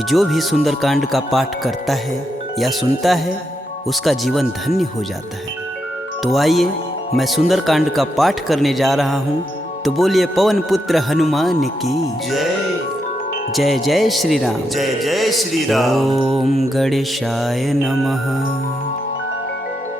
कि जो भी सुंदरकांड का पाठ करता है या सुनता है उसका जीवन धन्य हो जाता है। तो आइए मैं सुंदरकांड का पाठ करने जा रहा हूँ, तो बोलिए पवन पुत्र हनुमान की जय जय। जय श्री राम। जय जय श्री राम। ओम गणेशाय नमः।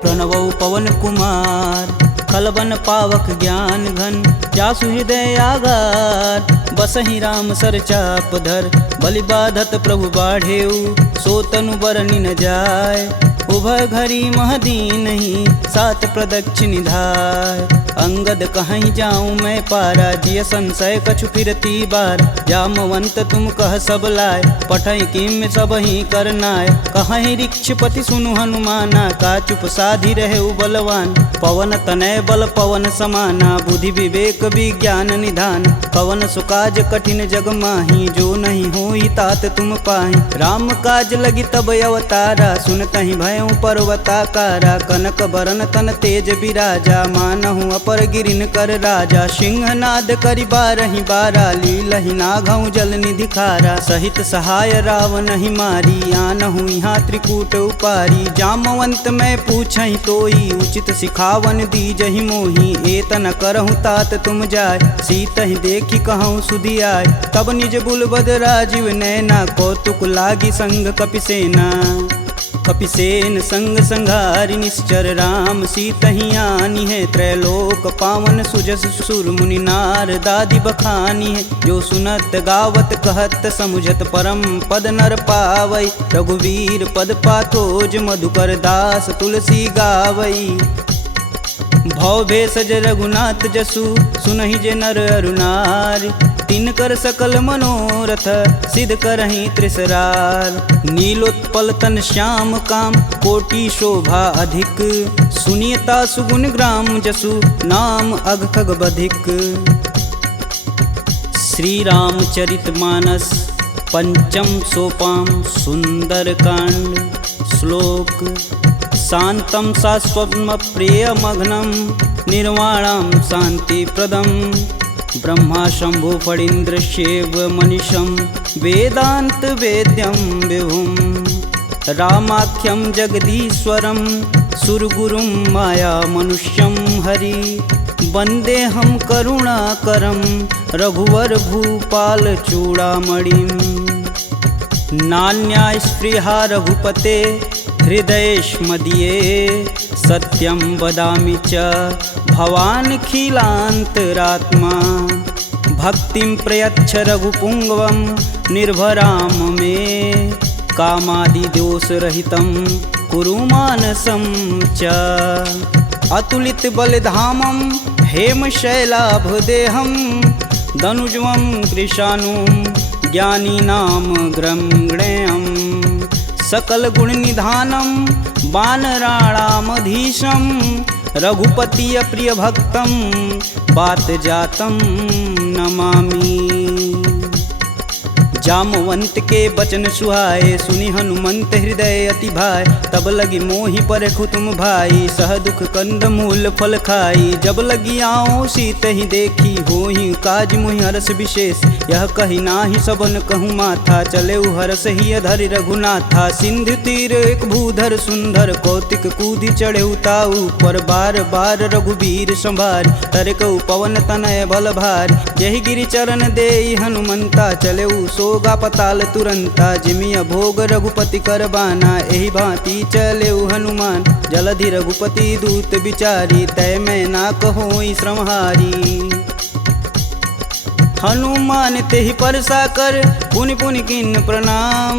प्रणवौ पवन कुमार खलबन पावक ज्ञान घन, जासु हृदय आगार बसहि राम सर चाप धर, बलि बाधत प्रभु बाढ़ेऊ सो तनु बरनि न जाय, उभय घरी महदीन ही सात प्रदक्षिण निधाय, अंगद कहीं जाऊं मैं पारा, जिय संशय कछु फिरती बार, जामवंत तुम कह सब लाय, पठई किम सब ही करनाय, कहीं ऋक्षपति सुनु हनुमाना, का चुप साधि रहे बलवान, पवन तनय बल पवन समाना, बुद्धि विवेक विज्ञान निधान, पवन सुकाज कठिन जग माही, जो नहीं होई तात तुम पाही, राम काज लगी तब अवतारा, सुनतहि भयउ पर्वताकारा, कनक बरन तन तेज बिराजा, मानहु अपर गिरिन कर राजा, सिंहनाद करि बारहि बारा, लीलहि नाघउ जल निधि खारा, सहित सहाय रावण ही मारी, आनहु यहाँ त्रिकूट उपारी, जामवंत मैं पूछहि तोई, उचित सिखावन दीजहि मोही, एतन करहु तात तुम जाय, सीतहि देखि कहूँ सुधि आय, तब निज बुलबद राजीव नैना, कौतुक लागी संग कपिसेना, कपिसेन संग संघारि निश्चर, राम सीतहि आनी है, त्रैलोक पावन सुजस सुर मुनि नार दादि बखानी है, जो सुनत गावत कहत समुझत परम पद नर पावई, रघुवीर पद पाथोज मधुकर दास तुलसी गावई, भव भेषज रघुनाथ जसु सुनहि जे नर अरुनार, तिनकर सकल मनोरथ सिद्ध करहि त्रिसरार, नीलोत्पल तन श्याम काम कोटि शोभा अधिक, सुनियता सुगुण ग्राम जसु नाम अघ खग बधिक। श्री रामचरित मानस पंचम सोपान सुंदरकांड। श्लोक शांतं शाश्वतं प्रियमघ्नं, निर्वाणं शांतिप्रदं, ब्रह्मा शंभु फणीन्द्रस्यैव मनीषं, वेदांत वेद्यं विभुं, रामाख्यं जगदीश्वरं, सुरगुरुं माया मनुष्यं हरि, वन्देऽहं करुणाकरं, रघुवर भूपाल चूड़ामणिं, नान्या स्पृहा रघुपते हृदयेष्मदीये, सत्यं वदामि च भवानखिलान्तरात्मा, भक्तिं प्रयच्छ रघुपुङ्गवं निर्भराम मे, कामादिदोषरहितं कुरु मानसं च, अतुलित बलधामं हेमशैलाभदेहं, दनुजवं कृशानुं ज्ञानीनां ग्रंगणेयं, सकल गुण निधानं वानराणामधीशं, रघुपति प्रिय भक्तं बात जातं नमामि। जामवंत के बचन सुहाए, सुनि हनुमंत हृदय अति भाई, तब लगी मोहि परखु तुम भाई, सह दुख कंद मूल फल खाई, जब लगी आओ सीत ही देखी, होहि काज मुहि हरस विशेष, यह कही नाही सबन कहूँ माथा, चले हरस ही अधरि रघुनाथा, सिंधु तीर एक भूधर सुंदर, कौतिक कूदि चढ़े ताऊ पर, बार बार रघुवीर संभार, तरकऊ पवन तनय बल भार, यही गिरि चरण देई हनुमंता, चले सोगा पताल तुरंता, जिमिया भोग रघुपति कर बाना, एहि भांति चले हनुमान, जलधि रघुपति दूत बिचारी, तय मैं ना कहोई श्रमहारी, हनुमान तेहि परसा कर, पुनि पुनि किन्न प्रणाम,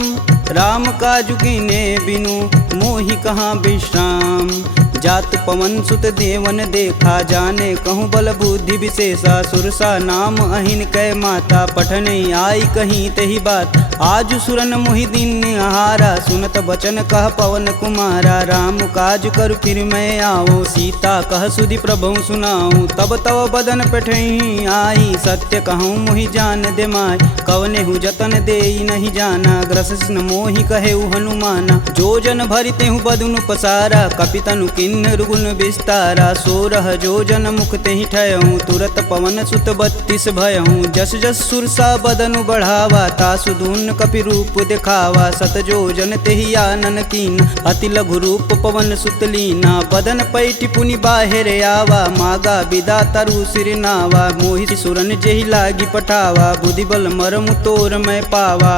राम काजु कीन्हे बिनु मोहि कहाँ विश्राम, जात पवन सुत देवन देखा, जाने कहूँ बल बुद्धि विशेषा, सुरसा नाम अहिन कै माता, पठने आई कहीं तही बात, आज सुरन मोहि दिन आहारा, सुनत बचन कह पवन कुमारा, राम काज कर फिर मैं आओ, सीता कह सुधि प्रभु सुनाऊं, तब तव बदन पेठही आई, सत्य कहूँ मोहि जान दे माय, कवने हु जतन देई नहीं जाना, ग्रसिस न मोहि कहेउ हनुमाना, जो जन भरिते हूँ बदुन पसारा, कपितनु किन्न रुगुन विस्तारा, सोरह जो जन मुख तेहि ठयहूँ, तुरत पवन सुत 32 भयहूँ, जस जस सुरसा बदनु बढ़ावा, तासु दून योजन कपि रूप दिखावा, सत जोजन तेहि आनन कीन, अति लघु रूप पवन सुत लीना, बदन पैठि पुनि बाहिर आवा, मागा विदा तरु सिर नावा, मोहि सुरन जेहि लागी पठावा, बुद्धि बल मरम तोर मैं पावा।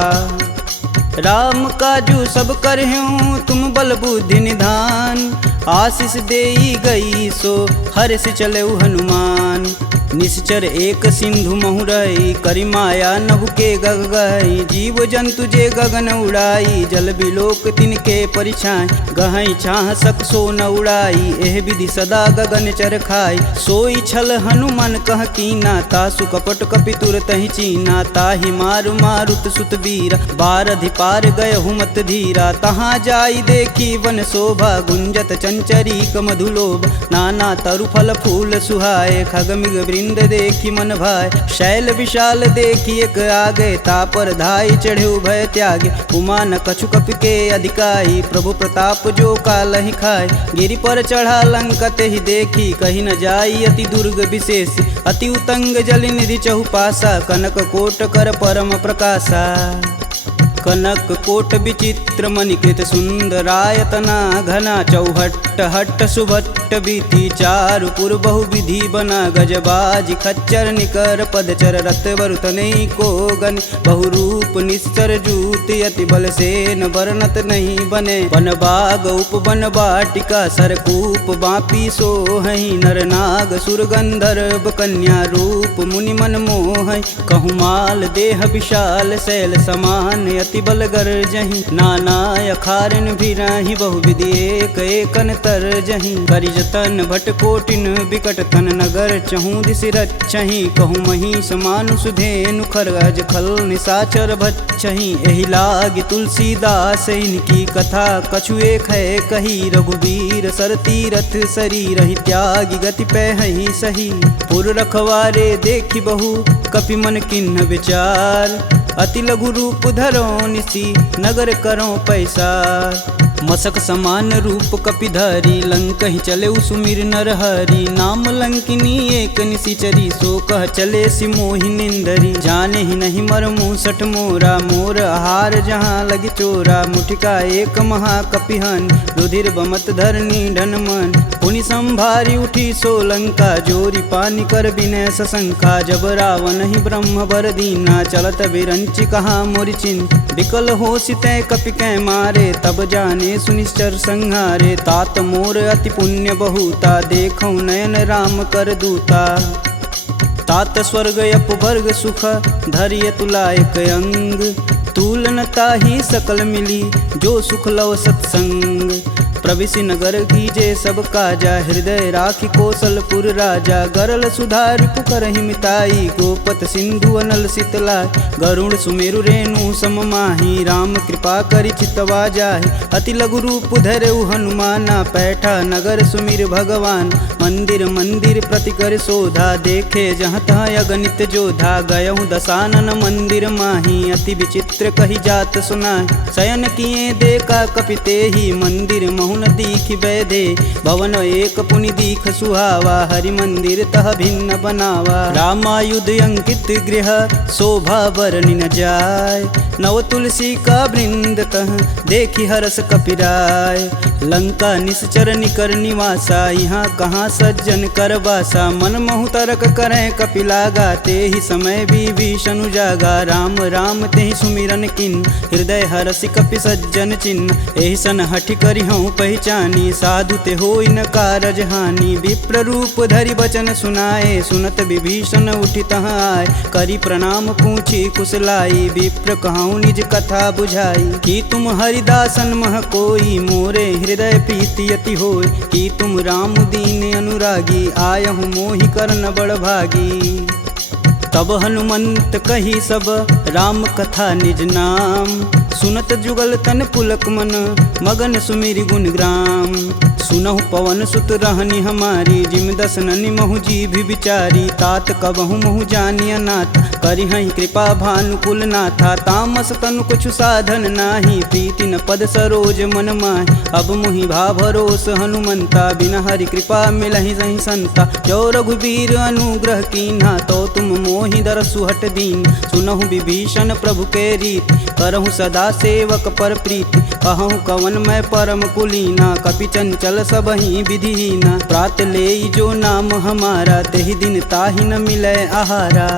राम काजू सब करहूँ तुम बल बुद्धि निधान, आशीष देई गई सो हर्ष चलेउ हनुमान, निश्चर एक सिंधु महुरई, करि माया नभु के गग गई, जीव जंतु जे गगन उड़ाई, जल बिलोक तिनके परिछाई, गहई छाह सक सो न उड़ाई, एह विधि सदा गगन चर खाई, सोई छल हनुमान कह कीना, तासु कपट कपि तुरतहि चीना, ताहि मारु मारुत सुत वीरा, बारधि पार गयहु मत धीरा, तहाँ जाई देखी वन शोभा, गुंजत चंचरीक मधुलोभ, नाना तरु फल फूल सुहाए, खग मृग वृंद देखी मन भाय, शैल विशाल देखी एक आगे, तापर धाई चढ़े भय त्यागे, उमा न कछु कपि के अधिकाई, प्रभु प्रताप जो कालहि खाय, गिरि पर चढ़ा लंकत ही देखी, कही न जाई अति दुर्ग विशेष, अति उतंग जल निधि चहुपासा, कनक कोट कर परम प्रकाशा, कनक कोट विचित्र मणिकृत सुंदरायतना, घना चौहट्ट हट्ट सुभट्ट बीती, चारुपुर बहुविधि बना, गजबाज खच्चर निकर पदचर, रथ वरुतनै को गन, बहुरूप निश्चर जूत, अति बल सेन वर्णत नहीं बने, वन बाग उपवन वाटिका, सरकूप बापी सोहहि, नर नाग सुर गंधर्व कन्या, रूप मुनि मन मोहै, कहु देह विशाल शैल समान, अति बल गर्जहि, नाना अखारन भिरहि, बहुविधि एक एकन तरजहि, करि जतन भट कोटिन बिकट तन, नगर चहु दिस रक्षहि, कहु महिष मानुष धेनु खरगज, खल निशाचर भक्षहि, एहि लागी तुलसीदास इनकी कथा, कछु एक है कही, रघुवीर सर तीरथ शरीर, त्यागी गति पैहि सही, पुर रखवारे देखी बहु कपि मन किन्ह विचार, अति लघु रूप धरो निसी नगर करो पैसार, मसक समान रूप कपिधरी, लंकहि चले सुमिर नर हरि, नाम लंकिनी एक निशिचरी, सो कह चले सिमोहि निंदरी, जाने ही नहीं मर मूसठ मोरा, मोर आहार जहाँ लगी चोरा, मुठिका एक महा कपिहन, रुधिर बमत धरनी ढन मन, पुनि संभारी उठी सो लंका, जोरी पानी कर बिनय सशंका, जब रावण ही ब्रह्म बर दीना, चलत बिरंचि कहा मोरि चिन्ह, विकल हो सितै कपि कै मारे, तब जाने सुनिश्चर संहारे, तात मोर अति पुण्य बहुता, देखौ नयन राम कर दूता, तात स्वर्ग अपवर्ग सुख, धरिय तुलायक अंग, तुलन ताहि सकल मिली, जो सुख लव सत्संग, प्रविशि नगर कीजे सब काजा, हृदय राखि कौशलपुर राजा, गरल सुधार पुकरहि मिताई, गोपत सिंधु अनल शीतला, गरुड़ सुमेरु रेणु सम माही, राम कृपा करि चितवा जाहि, अति लघु रूप धरऊ हनुमाना, पैठा नगर सुमिर भगवान, मंदिर मंदिर प्रति कर शोधा, देखे जहाँ तहाँ अगणित जोधा, गयहु दसानन मंदिर माही, अति विचित्र कही जात सुनाई, शयन किए देखा कपि तेहि, मंदिर महु न दीख बैदे, भवन एक पुनि दीख सुहावा, हरि मंदिर तह भिन्न बनावा, रामायुध अंकित गृह शोभा बरनि न जाय, नव तुलसी का वृंद तह देखी हरस कपिराय, लंका निश्चर निकर निवासा, यहाँ कहाँ सज्जन कर बासा, मन महु तरक करें कपिलागा, ते ही समय विभीषण जागा, राम राम तेहि सुमिरन किन, हृदय हरसि कपि सज्जन चिन्ह, एहि सन हठि करि हूँ पहचानी, साधु ते होई न कारज हानि, विप्र रूप धरि बचन सुनाए, सुनत विभीषण उठि तहाँ आए, करि प्रणाम पूछी कुशलाई, विप्र कहूँ निज कथा बुझाई, कि तुम हरिदासन मह कोई, मोरे हृदय प्रीति अति होय, कि तुम राम दीन अनुरागी, आयहु मोहि करन बड़ भागी, तब हनुमंत कही सब राम कथा निज नाम, सुनत जुगल तन पुलक मन, मगन सुमिरि गुण ग्राम, सुनहु पवन सुत रहनी हमारी, जिम दस ननि महु जी भी विचारी। तात कबहु महु जानिय नाथ, करि हई कृपा भानुकुल नाथा। तामस तनु कुछ साधन नाही, प्रीति न पद सरोज मन माहि। अब मुहि भा भरोस हनुमंता, बिना हरि कृपा मिलहि सही संता। जो रघुबीर अनुग्रह कीन्हा, तो तुम मोहि दरसु हट दीन। सुनहु विभीषण प्रभु के रीत, करहु सदा सेवक पर प्रीति। कहूँ कवन मैं परम कुलीना, कपि चंचल सबहि विधिहीना। प्रात लेई जो नाम हमारा, तेहि दिन ताहि न मिलै आहारा।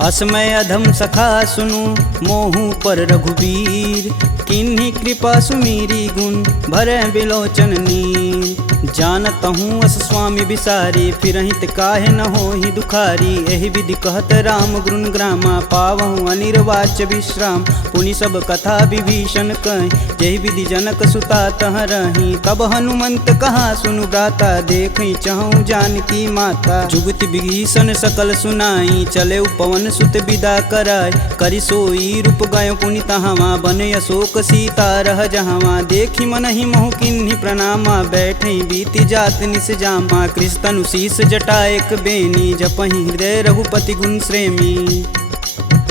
असमय अधम सखा सुनु, मोहु पर रघुबीर। किन्हीं कृपा सुमीरी गुण, भरै बिलोचन नीर। जानत हूँ अस स्वामी बिसारी, फिरहित काहे न होहि दुखारी। एहि विधि कहत राम गुण ग्रामा, पावहु अनिर्वाच्य विश्राम। पुनि सब कथा विभीषण कहि, जेहि विधि जनक सुता तह रही। तब हनुमंत कहा सुनु गाता, देखई चहु जानकी माता। जुगति विभीषण सकल सुनाई, चले पवन सुत विदा कराय। करि सोई रूप गय पुनि तहावा, बन अशोक सीता रह जहावा। देखी मनहि महु किन्हीं प्रणामा, बैठई बीती जात निस जामा। कृष्ण शीस जटा एक बेनी, जपहि हृदय रघुपति गुण श्रेमी।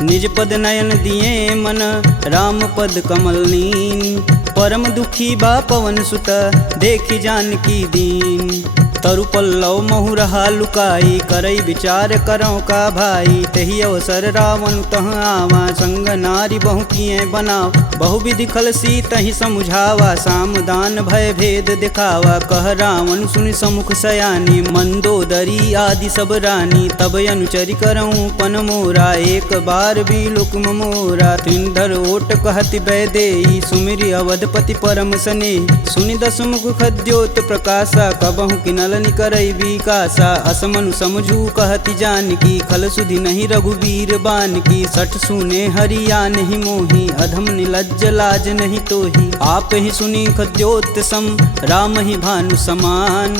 निज पद नयन दिए मन, राम पद कमल नीन। परम दुखी बा पवन सुत, देखी जानकी दीन। तरु पल्लव महु रहा लुकाई, करई विचार करौ का भाई। तेहि अवसर रावण तह आवा, संग नारी बहु किए बनाव। बहु विधि खल सीतहि समुझावा, साम दान भय भेद दिखावा। कह रावण सुनि समुख सयानी, मंदोदरी आदि सब रानी। तब अनुचरि करऊँ पन मोरा, एक बार भी लुक मोरा। त्रिंधर ओट कहति बैदेई, सुमिरि अवधपति परम स्नेही। सुनि दस मुख खद्योत प्रकाशा, कबहु किनल करई विकासा। असमनु समझू कहति जानकी, खल सुधि नहीं रघुवीर बान की। सठ सुने हरिया नहीं मोही, अधम निलज्ज लाज नहीं तोही। आप ही सुनी खद्योत सम, राम ही भानु समान।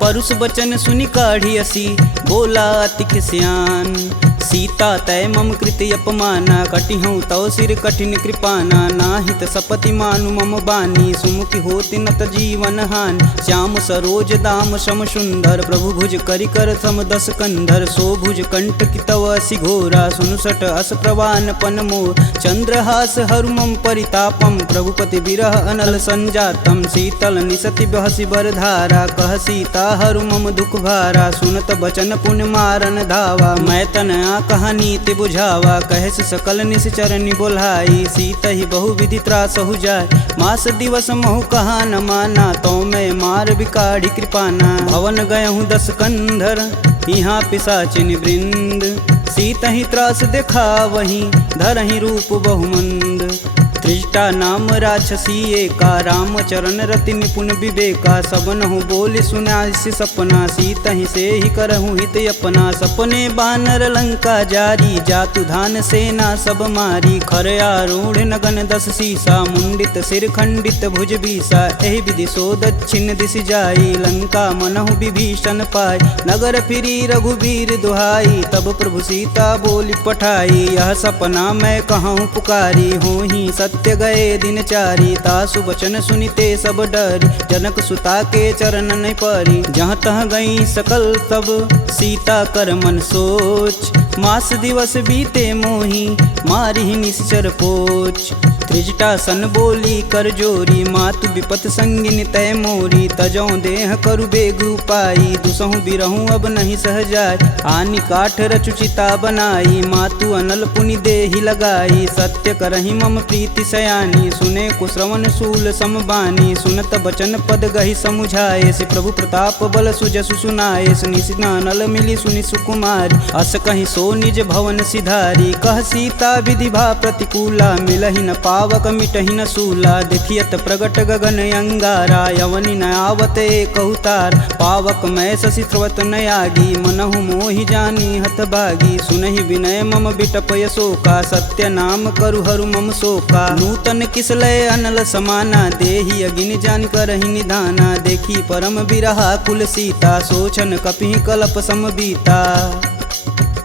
परुष बचन सुनि काढ़ी असी, बोला अति खिसियान। सीता तय मम कृति अपमाना, कटिहूँ तव सिर कठिन कृपाना। नाहित सपति मानु मम बानी, सुमुखी होति नत जीवन हानि। श्याम सरोज दाम सम सुंदर, प्रभु भुज करि कर सम दस कंधर। सो भुज कंठ की तव असि घोरा, सुनुसट अस प्रवान पन मोर। चंद्रहास हरु मम परितापम, प्रभुपति बिरह अनल संजातम। शीतल निसति बहसि बरधारा, कह सीता हरु मम दुख भारा। सुनत बचन पुन मारन धावा, मैं तन कहानी ते बुझावा। कहस सकल निश्चरनि बोलाई, सीत ही बहु विधि त्रास हो जाय। मास दिवस महु कहा न माना, तो मैं मार बिकाढ़ी कृपाना। भवन गयहूँ दस कंधर, यहाँ पिशाचिन वृंद। सीत ही त्रास देखा वहीं, धरहि रूप बहुमंद। त्रिजटा नाम राक्षसी एका, राम चरण रति निपुण विवेका। सबनहु बोल सुनासि सपना, सीत ही से ही करहु हित अपना। सपने बानर लंका जारी, जातु धान सेना सब मारी। खर आरूढ़ नगन दस सीसा, मुंडित सिर खंडित भुज बीसा। एहि विधि सो दक्षिण दिशि जाई, लंका मनहु विभीषण पाई। नगर फिरी रघुबीर दुहाई, तब प्रभु सीता बोली पठाई। यह सपना मैं कहूँ पुकारी, हूँ ही सत्य गए दिन चारी। तासु बचन सुनिते सब डरी, जनक सुता के चरण नहीं परी। जहाँ तह गई सकल तब सीता कर मन सोच। मास दिवस बीते मोही, मारी निश्चर पोच। त्रिजटा सन बोली कर जोरी, मातु विपत संगिन तय मोरी। तजौ देह करु बेग उपाई, दुसहु बिरहूँ अब नहीं सह जाय। आनि काठ रचुचिता बनाई, मातु अनल पुनि देहि लगाई। सत्य करहि मम प्रीति सयानी, सुने कुश्रवण शूल समबानी। सुनत बचन पद गहि समुझाए, सि प्रभु प्रताप बल सुजसु सुनाए। निशिना नल मिली सुनि सुकुमारी, अस कहि सो निज भवन सिधारी। कह सीता विधि भा प्रतिकूला, मिलहि न पावक मिटहि न सूला। देखियत प्रगट गगन अंगारा, यवनि न आवत एकहु तार। पावक मैं शशि स्रवत न आगी, मनहु मोहि जानी हत भागी। सुनहि विनय मम बिटप यशोका, सत्य नाम करु हरु मम शोका। नूतन किसलय अनल समाना, देहि अगिन जान करहि निधाना। देखी परम बिरहा कुल सीता, सोचन कपि कलप सम बीता।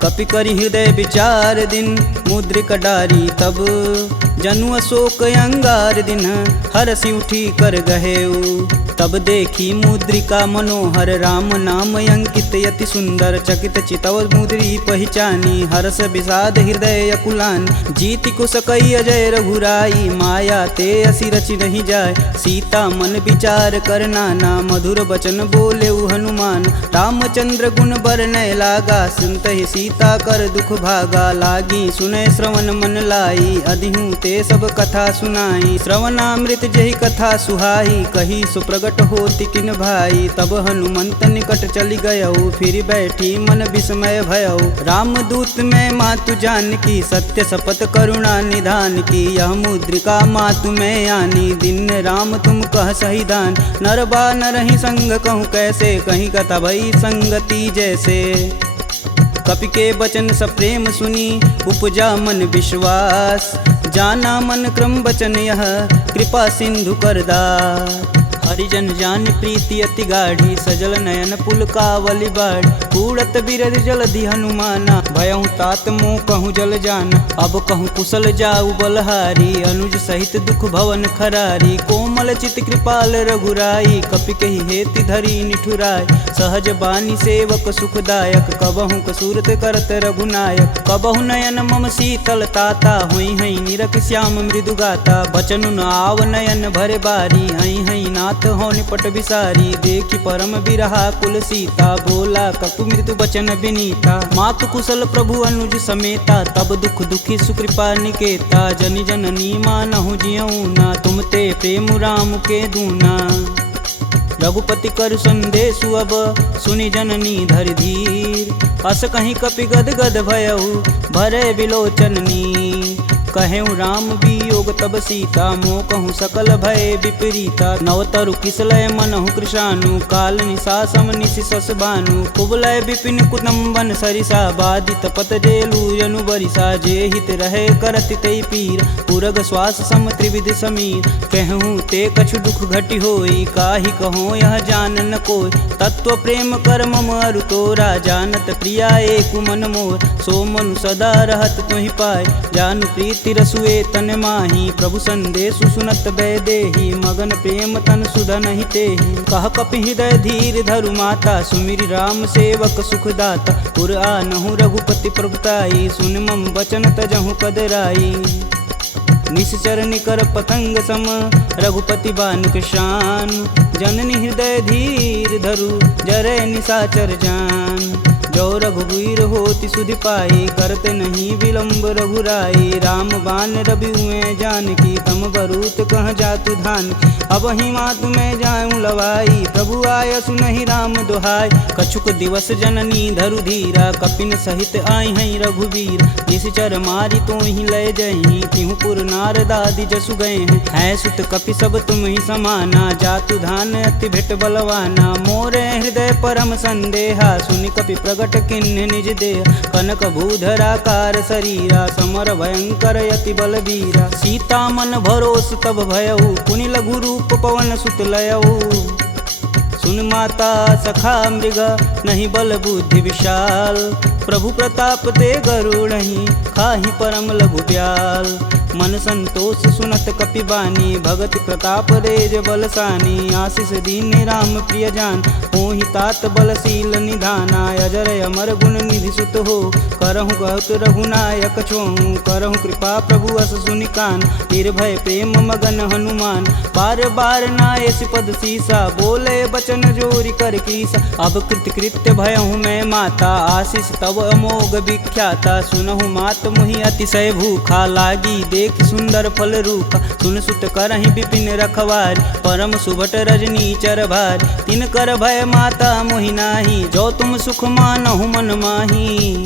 कपि करि हृदय विचार दिन, मुद्रिक डारी तब। जनु अशोक अंगार दिन, हरसि उठी कर गहेऊ। तब देखी मुद्रिका मनोहर राम नाम अंकित यति सुंदर चकित चितव मुद्री पहचानी हर्ष विषाद हृदय कुलान जीति कुश कई अजय रघुराई माया ते असी रचि नहीं जाय सीता मन विचार कर नाना मधुर बचन बोले हनुमान रामचंद्र गुण बरनय लागा सुनते सीता कर दुख भागा लागी सुनय श्रवण मन लाई अधिहूँ ते सब कथा सुनाई श्रवणामृत जही कथा सुहाई कही सुप्रगट होती किन भाई तब हनुमंत निकट चली गयऊ फिर बैठी मन विस्मय भयऊ रामदूत में मातु जान की सत्य शपथ करुणा निधान की यह मुद्रिका मातु में आनी दिन राम तुम कह सही दान नरबा नरहि संग कहूँ कैसे कहीं कथा भई संगति जैसे कपि के वचन सप्रेम सुनी उपजा मन विश्वास जाना मन क्रम वचन यह कृपा सिंधु करदार हरिजन जान प्रीति अति गाढ़ी सजल नयन पुलकावली बाढ़ कूड़त बिरद जलधि हनुमाना भयहु तात मोह कहूँ जल जान अब कहूँ कुशल जाऊ बलहारी अनुज सहित दुख भवन खरारी कोमल चित कृपाल रघुराई कपि कही हेति धरी निठुराय सहज बानी सेवक सुखदायक कबहु कसूरत करत रघुनायक कबहु नयन मम शीतल ताता हुई हई निरख श्याम मृदु गाता बचनु न आव नयन भरे बारी हई हई नाथ हो निपट विसारी देखी परम बिरहा कुल सीता बोला कपु मृदु बचन विनीता मातु कुशल प्रभु अनुज समेता तब दुख दुखी सुकृपा निकेता जनि जननी मानहु जियऊ ना तुम ते प्रेम राम के दूना रघुपति कर संदेशु अब सुनि जननी धरि धीर अस कहीं कपि गद गद भयऊ भरे विलोचननी कहेऊ राम वियोग तब सीता मोह कहूँ सकल भय विपरीता नवतरु किसलय मनहु कृशानु काल निशासम निशिस बानु कुबलय विपिन कुटुम्बन सरिसा बादित पत जेलु यनु बरिसा जे हित रहे करति तई पीर पुरग श्वास सम त्रिविध समीर कहूँ ते कछु दुख घटि होई काहि कहो यह जान न कोय तत्व प्रेम कर मम अरु तोरा जानत प्रिया एक मन मोर सो मनु सदा रहत तुहि पाय जानु प्रीत तिरसुए तन माही प्रभु संदेशु सुनत बैदेही मगन प्रेम तन सुधन हितेहि कह कपि हृदय धीर धरु माता सुमिरि राम सेवक सुखदाता पुर आनहु रघुपति प्रभुताई सुन मम वचन तजहु कदराई निश्चर निकर पतंग सम रघुपति बान कृशान जननी हृदय धीर धरु जरे निशाचर जान जो रघुवीर होति सुधि पाई करते नहीं विलंब रघुराई राम बान रवि हुए जानकी तम बरूत कह जातु धान अब ही मातु में जाऊं लवाई प्रभु आय सुनहि राम दुहाई कछुक दिवस जननी धरु धीरा कपिन सहित आई हैं रघुवीर निश्चर मारी तो ही लय जही तिहु पुर नारदादि जसु गए हैं सुत कपि सब तुम ही समाना जातु धान अति भेट बलवाना मोरे हृदय परम संदेहा सुनि कपि प्रगट किन्ह निज देह कनक भूधराकार शरीरा समर भयंकर यति बलबीरा सीता मन भरोस तब भयऊ पुनि लघु रूप पवन सुत लयऊ सुन माता सखा मृग नहीं बल बुद्धि विशाल प्रभु प्रताप ते गरुड़हि खाहि परम लघु ब्याल मन संतोष सुनत कपि बानी भगति प्रताप रेज बलसानी आशीष दीन राम प्रिय जान होहि तात बलशील निधाना अजर अमर गुण निधि सुत हो करहु बहुत रघुनायक छोहु करहु कृपा प्रभु अस सुनिकान निर्भय प्रेम मगन हनुमान बार बार नायस पद सीसा बोले बचन जोरी कर कीसा अब कृत कृत्य भयहु मैं माता आशीष तब अमोघ विख्याता सुनहु मात मुहि अतिशय भूखा लागी देख सुंदर फल रूपा सुन सुत करहि विपिन रखवार परम सुभट रजनी चर भार तिन कर भय माता मोहि नाही जो तुम सुख मानहु मन माही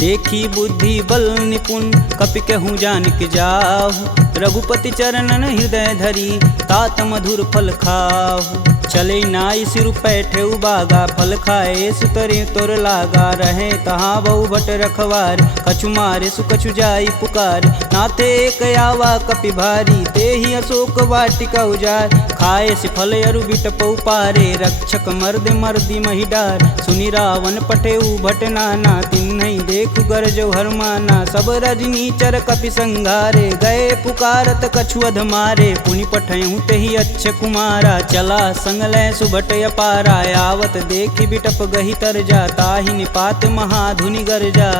देखी बुद्धि बल निपुण कपि कहूँ जानिक जाहु रघुपति चरणन हृदय धरी तात मधुर फल खाहु चले नाई सिर पैठे उबागा फल खाए सुतरे तोर लागा रहे तहाँ बहु भट रखवार कछु मारे सुकछु जाई पुकार नाथे एक आवा कपि भारी ते ही अशोक वाटिका उजार खाए से फल अरु बिटप उपारे, रक्षक मर्द मर्दी मही डार। सुनि रावण पटेऊ भट नाना, तिन्हि देखु गरजौ हरमाना। सब रजनी चर कपि संघारे, गए पुकारत कछु अध मारे। पुनि पठयहु तेहि अच्छ कुमारा, चला संग लय सुभट अपारा। आवत देखि बिटप गही तरजा, ताहि निपात महाधुनि गरजा।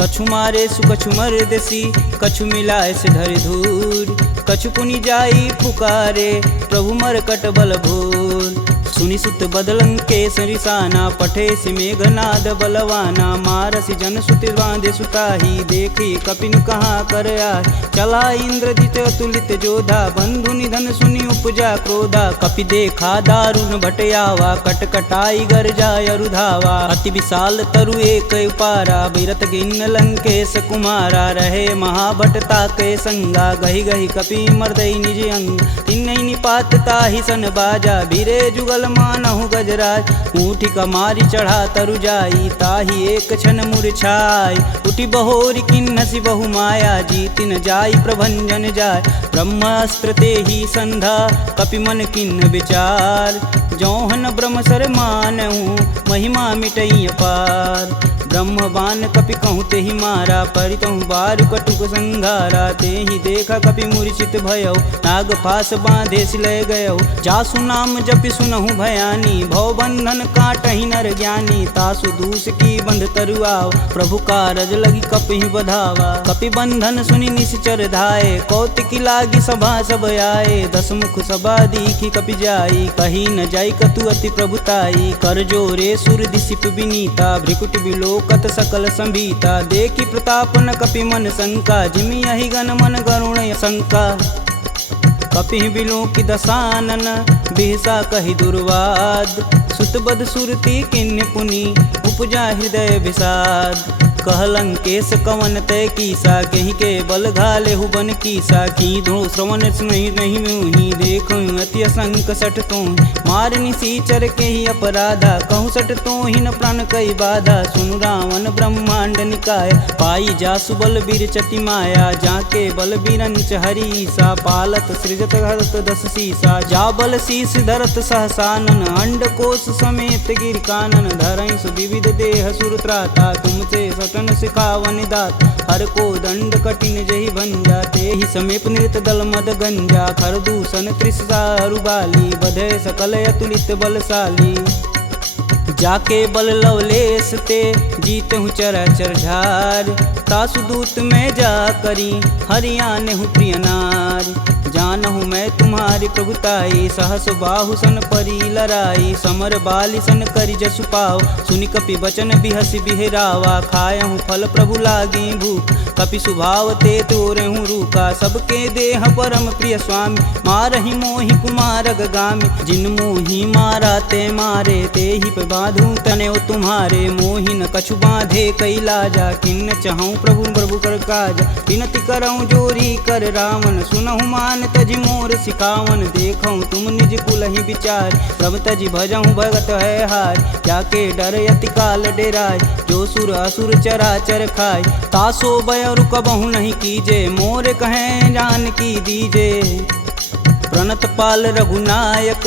कछु मारे सु कछु मर्दसी, कछु मिलाए से धरि धूर। कछु पुनि जाई पुकारे, प्रभु मरकट बल भूर। सुनि सुत बदलंके सरिसाना, पठे सि मेघनाद बलवाना। मारसि जन सुत बांधे सुताही, देखी कपिन कहाँ कर आए। चला इंद्रजित अतुलित जोधा, बंधु निधन सुनि उपजा क्रोधा। कपि देखा दारुण भटयावा, कटकटाई गर्जा अरुधावा। अति विशाल तरु एक उपारा, बिरत गिन्न लंकेश कुमारा। रहे महाभटता के संगा, गही गही कपि मर्दई निज अंग। तिन्हि निपात ताहि सन बाजा, बीरे जुगल मानहु गजराज। ऊँठी कमारी चढ़ा तरु जाई, ताहि एक क्षण मूर्छाई। उठी बहोरी किन्नसी बहु माया, जीति न जाई प्रभंजन जाय। ब्रह्मास्त्र तेहि संधा, कपि मन किन्न विचार। जौहन ब्रह्म सर मानहु, महिमा मिटई अपार। ब्रह्म बान कपि कहूँ तेहि मारा, परितहु बारु कटुक संघारा। तेहि देखा कपि मूर्छित भयउ, नाग फास बांधे सिलय गयउ। जासु नाम जपि सुनहु भयानी, भव बंधन काटहि नर ज्ञानी। तासु दूस की बंध तरुआव, प्रभु कारज लगी कपिहि बधावा। कपि बंधन सुनि निश्चर धाये, कौतिकी लागी सभा सब आए। दस मुख सभा दीखी कपि जाई, कही न जाई कतु अति प्रभुताई। कर जोरे सुर दिसिप विनीता, भ्रिकुट बिलोकत सकल संभीता। देखी प्रताप न कपि मन शंका, जिमि यही गण मन गरुण शंका। कपि बिलोकि दसानन, बिहसा कहि दुर्वाद। सुत बद सुरति किन्हि पुनि, उपजा हृदय विषाद। कहलंकेश कवन तय कीसा, कहीं के बल घाले हुबन कीसा। की धो श्रवण नहीं नहीं मुहि, देखूं अति असंक सठ तो। मार निसीचर के ही अपराधा, कहूँ सठ तो ही न प्राण कई बाधा। सुनु रावण ब्रह्मांड निकाय, पाई जासु बल बीर चति माया। जाके बल बीरंच हरीसा, पालत सृजत हरत दस सीसा। जा बल शीस धरत सहसानन, अंड कोश समेत गिर कानन। धरई सुविविध देह सुर त्राता, तुमसे सटन सिखावन दात। हर को दंड कठिन जही भंजा, तेहि समीप नृत दल मद गंजा। खरदूषण त्रिषा अरुबाली, बधे सकल अतुलित बलशाली। जाके बल लवलेश ते, जीत हूँ चराचर झार। तासु दूत में जा करी, हरियाने हूँ प्रिय नार। जानहु मैं तुम्हारी प्रभुताई, सहस बाहु सन परी लराई। समर बाली सन करि जसु पाव, सुनि कपि बचन बिहसि बिहरावा। खायहु फल प्रभु लागी भूख, कपि सुभाव ते तोरेहु रूखा। सबके देह परम प्रिय स्वामी, मारहि मोहि कुमारग गामी। जिन मोहि मारा ते मारे, तेहि पे बांधू तने तुम्हारे। मोहि न कछु बांधे कई लाजा, किन्न चहूँ प्रभु प्रभु कर काजा। विनति करऊँ जोरी कर रावण, सुनहु मान तजि मोर सिखावन। देखऊँ तुम निज कुल ही विचार, प्रभ तजि भजऊँ भगत है हार। जाके डर यति काल डेराय, जो सुर असुर चराचर खाय। तासो बयरु कबहु नहीं कीजे, मोर कहें जान की दीजे। प्रणत पाल रघुनायक,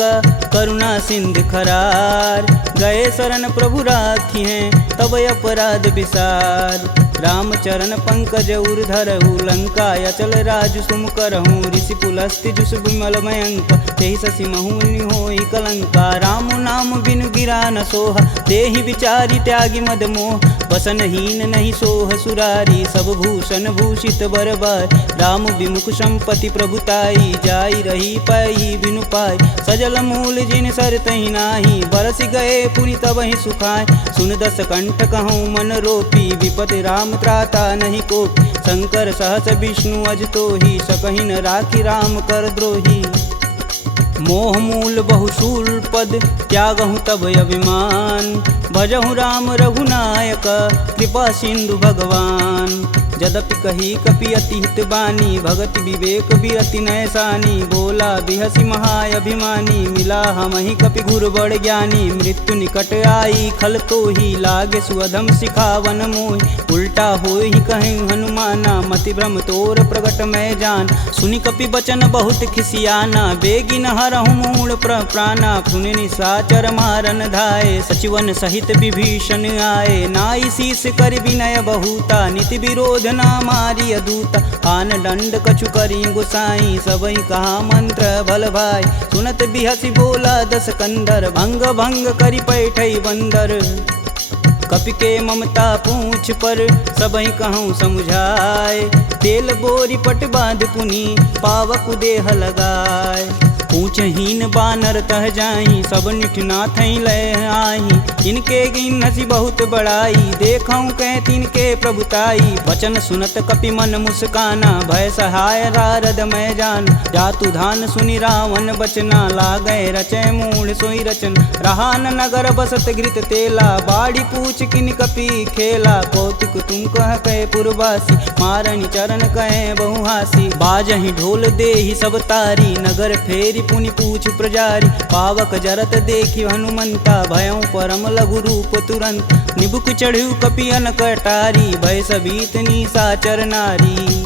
करुणा सिंध खरार। गए शरण प्रभु राखी हैं, तब अपराध विसार। राम चरण पंकज उर धरहु, लंका अचल राजु सुम करहूँ। ऋषि पुलस्ति जुस विमल मयंक, तेहि शशि महुनि होई कलंका। राम नाम बिनु गिरा न सोहा, देहि विचारी त्यागी मद मोह। वसनहीन नहीं सोह सुरारी, सब भूषण भूषित बरबार। राम विमुख संपत्ति प्रभुताई, जाई रही पाई बिनु पाई। सजल मूल जिन सर तहि नाही, बरस गए पुनि तबहि सुखाय। सुन दस कंठ कहूँ मन रोपी, विपति राम त्राता नहीं कोपी। शंकर सहस विष्णु अज तोहि, सकहि न राखी राम कर द्रोही। मोह मूल बहुशूल पद, त्यागहु तब अभिमान। भजहु राम रघुनायक, कृपा सिंधु भगवान। यद्यपि कही कपि अति हित बानी, भगति विवेक बिरति नैसानी। बोला बिहसि महाअभिमानी, मिला हमहि कपि गुर बड़ ज्ञानी। मृत्यु निकट आई खल तोहि, लागे सुअधम सिखावन मोहि। उल्टा होहि कहें हनुमाना, मति भ्रम तोर प्रगट मैं जान। सुनि कपि बचन बहुत खिसियाना, बेगिन हरहु मूढ़ प्राणा। पुनि निशाचर मारन धाये, सचिवन सहित विभीषण आए। नाई शीस कर विनय बहुता, नीति विरोध ना मारी अदूता। आन दंड कछु करी गुसाई, सबई कहा मंत्र भल भाई। सुनत बिहसी बोला दस कंदर, भंग भंग करि पैठई बंदर। कपि के ममता पूछ पर, सबई कहूँ समुझाए। तेल बोरी पट बांध पुनि, पावक देह लगाए। पूछहीन बानर तह जाई, सब निठना थई लय आई। इनके गिन हसी बहुत बड़ाई, देखऊँ कह तिनके प्रभुताई। वचन सुनत कपि मन मुस्काना, भय सहाय रारद मैं जान। जातु धान सुनि रावण बचना, लागय रचय मूढ़ सोई रचन। रहा न नगर बसत घृत तेला, बाड़ी पूछ किन कपि खेला। कौतुक तुम कह कहे पुरवासी, मारनी चरण कहे बहुहासी। बाजहि ढोल देहि सब तारी, नगर फेरी पुनि पूछ प्रजारी। पावक जरत देखि हनुमंता, भयं परम लघु रूप तुरंत। निबुक चढ़ु कपि अनक अटारी, भय सबीत निशाचर नारी।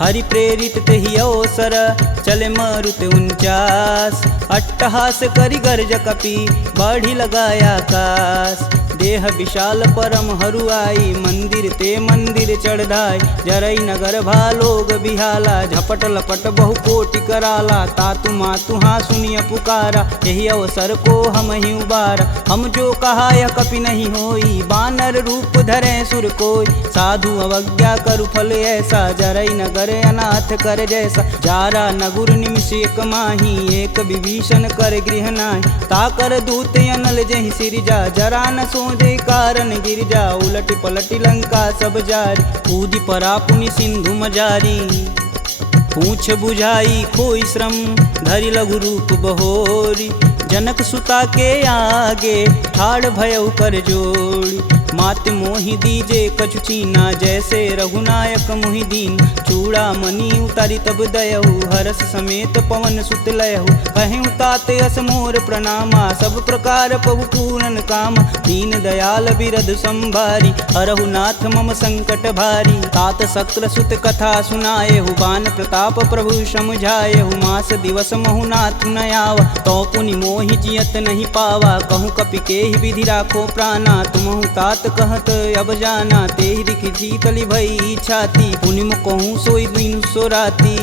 हरि प्रेरित तेहि अवसर, चले मरुत 49। अट्टहास करि गर्ज कपि, बढ़ी लगाया आकाश। देह विशाल परम हरुआई, मंदिर ते मंदिर चढ़ाई। जरई नगर भालोग बिहाला, झपट लपट बहु कोटि कराला। तातु मातु हाँ सुनिय पुकारा, यही अवसर को हम ही उबारा। हम जो कहा यह कपि नहीं होई, बानर रूप धरे सुर कोई। साधु अवज्ञा करु फल ऐसा, जरई नगर अनाथ कर जैसा। जारा नगुर निमिष एक माही, एक विभीषण कर गृह नाही। ताकर दूत अनल जहि सिरजा, जरा न दे कारण गिरजा। उलट पलट लंका सब जारी, कूदि परा पुनि सिंधु मजारी। पूछ बुझाई खोई श्रम, धरि लघु रूप बहोरी। जनक सुता के आगे, ठाड़ भयउ कर जोड़ी। मात मोहि दीजे कछु चीना, जैसे रघुनायक मोहि दीन। चूड़ा मणि उतारी तब दयहु, हरस समेत पवन सुत लयहु। कहें तात यस मोर प्रणामा, सब प्रकार प्रभु पूरन काम। दीन दयाल बिरध संभारी, हरहु नाथ मम संकट भारी। तात शक्र सुत कथा सुनाएहु, बान प्रताप प्रभु समुझाएहु। मास दिवस महु नाथ न आवा, तो पुनि मोहि जियत नहीं पावा। कहूँ कपि के ही विधि राखो प्राणा, तुमहु तात कहत अब जाना। तेहि दिख जीतली भई छाती, पुनि कहूँ सोई दिन सो राती।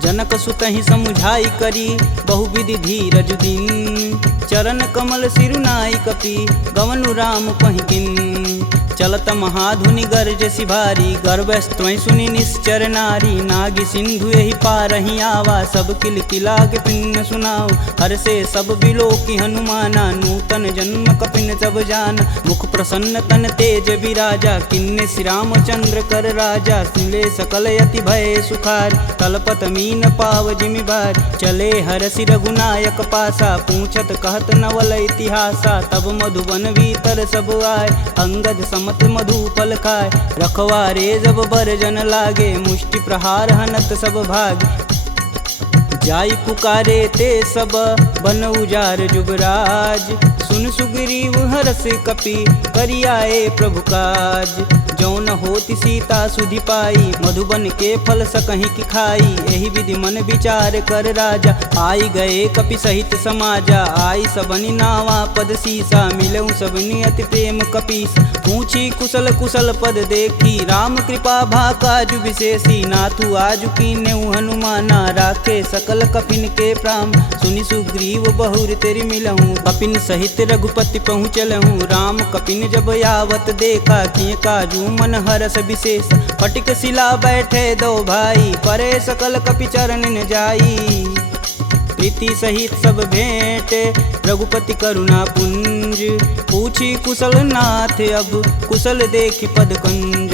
जनक सुतहि समुझाई करी, बहुविधि धीरज दिन। चरण कमल सिरुनाई कपि, गवनु राम पहिकिन। चलत महाधुनि गर्ज सिभारी, गर्भस्त्वं सुनि निश्चर नारी। नागी सिंधु यही पारहि आवा, सब किल किला के पिन्न सुनाओ। हर से सब बिलोकी हनुमाना, नूतन जन्म कपिन सब जान। मुख प्रसन्न तन तेज विराजा, किन्ने श्री रामचंद्र कर राजा। सुले सकल यति भय सुखार, कलपत मीन पाव जिमि बार। चले हरसि रघुनायक पासा, पूछत कहत नवल इतिहासा। तब मधुबन भीतर सब आए, अंगद समत मधु फल खाए। रखवारे जब बरजन लागे, मुष्टि प्रहार हनत सब भाग। जाई पुकारे ते सब, बन उजार जुगराज। सुन सुग्रीव हरस कपि, करियाए प्रभु काज। जौन होति सीता सुधि पाई, मधुबन के फल सकहीं की खाई। यही विधि मन विचार कर राजा, आई गए कपि सहित समाजा। आई सबनि नावा पद सीसा, मिलऊँ सबनि अति प्रेम कपीस। पूछी कुशल कुशल पद देखी, राम कृपा भाकाजु विशेषी। नाथु आजु कीन्हु हनुमाना, राखे सकल कपिन के प्राम। सुनि सुग्रीव बहुर तेरि मिलहूँ, कपिन सहित रघुपति पहुँचलहूँ। राम कपिन जब यावत देखा, किए काजू मन हरस विशेष। फटिक शिला बैठे दो भाई, परे सकल कपि चरण न जाई। प्रीति सहित सब भेंट, रघुपति करुणा पुंज। पूछी कुशल नाथ अब, कुशल देखि पद कंज।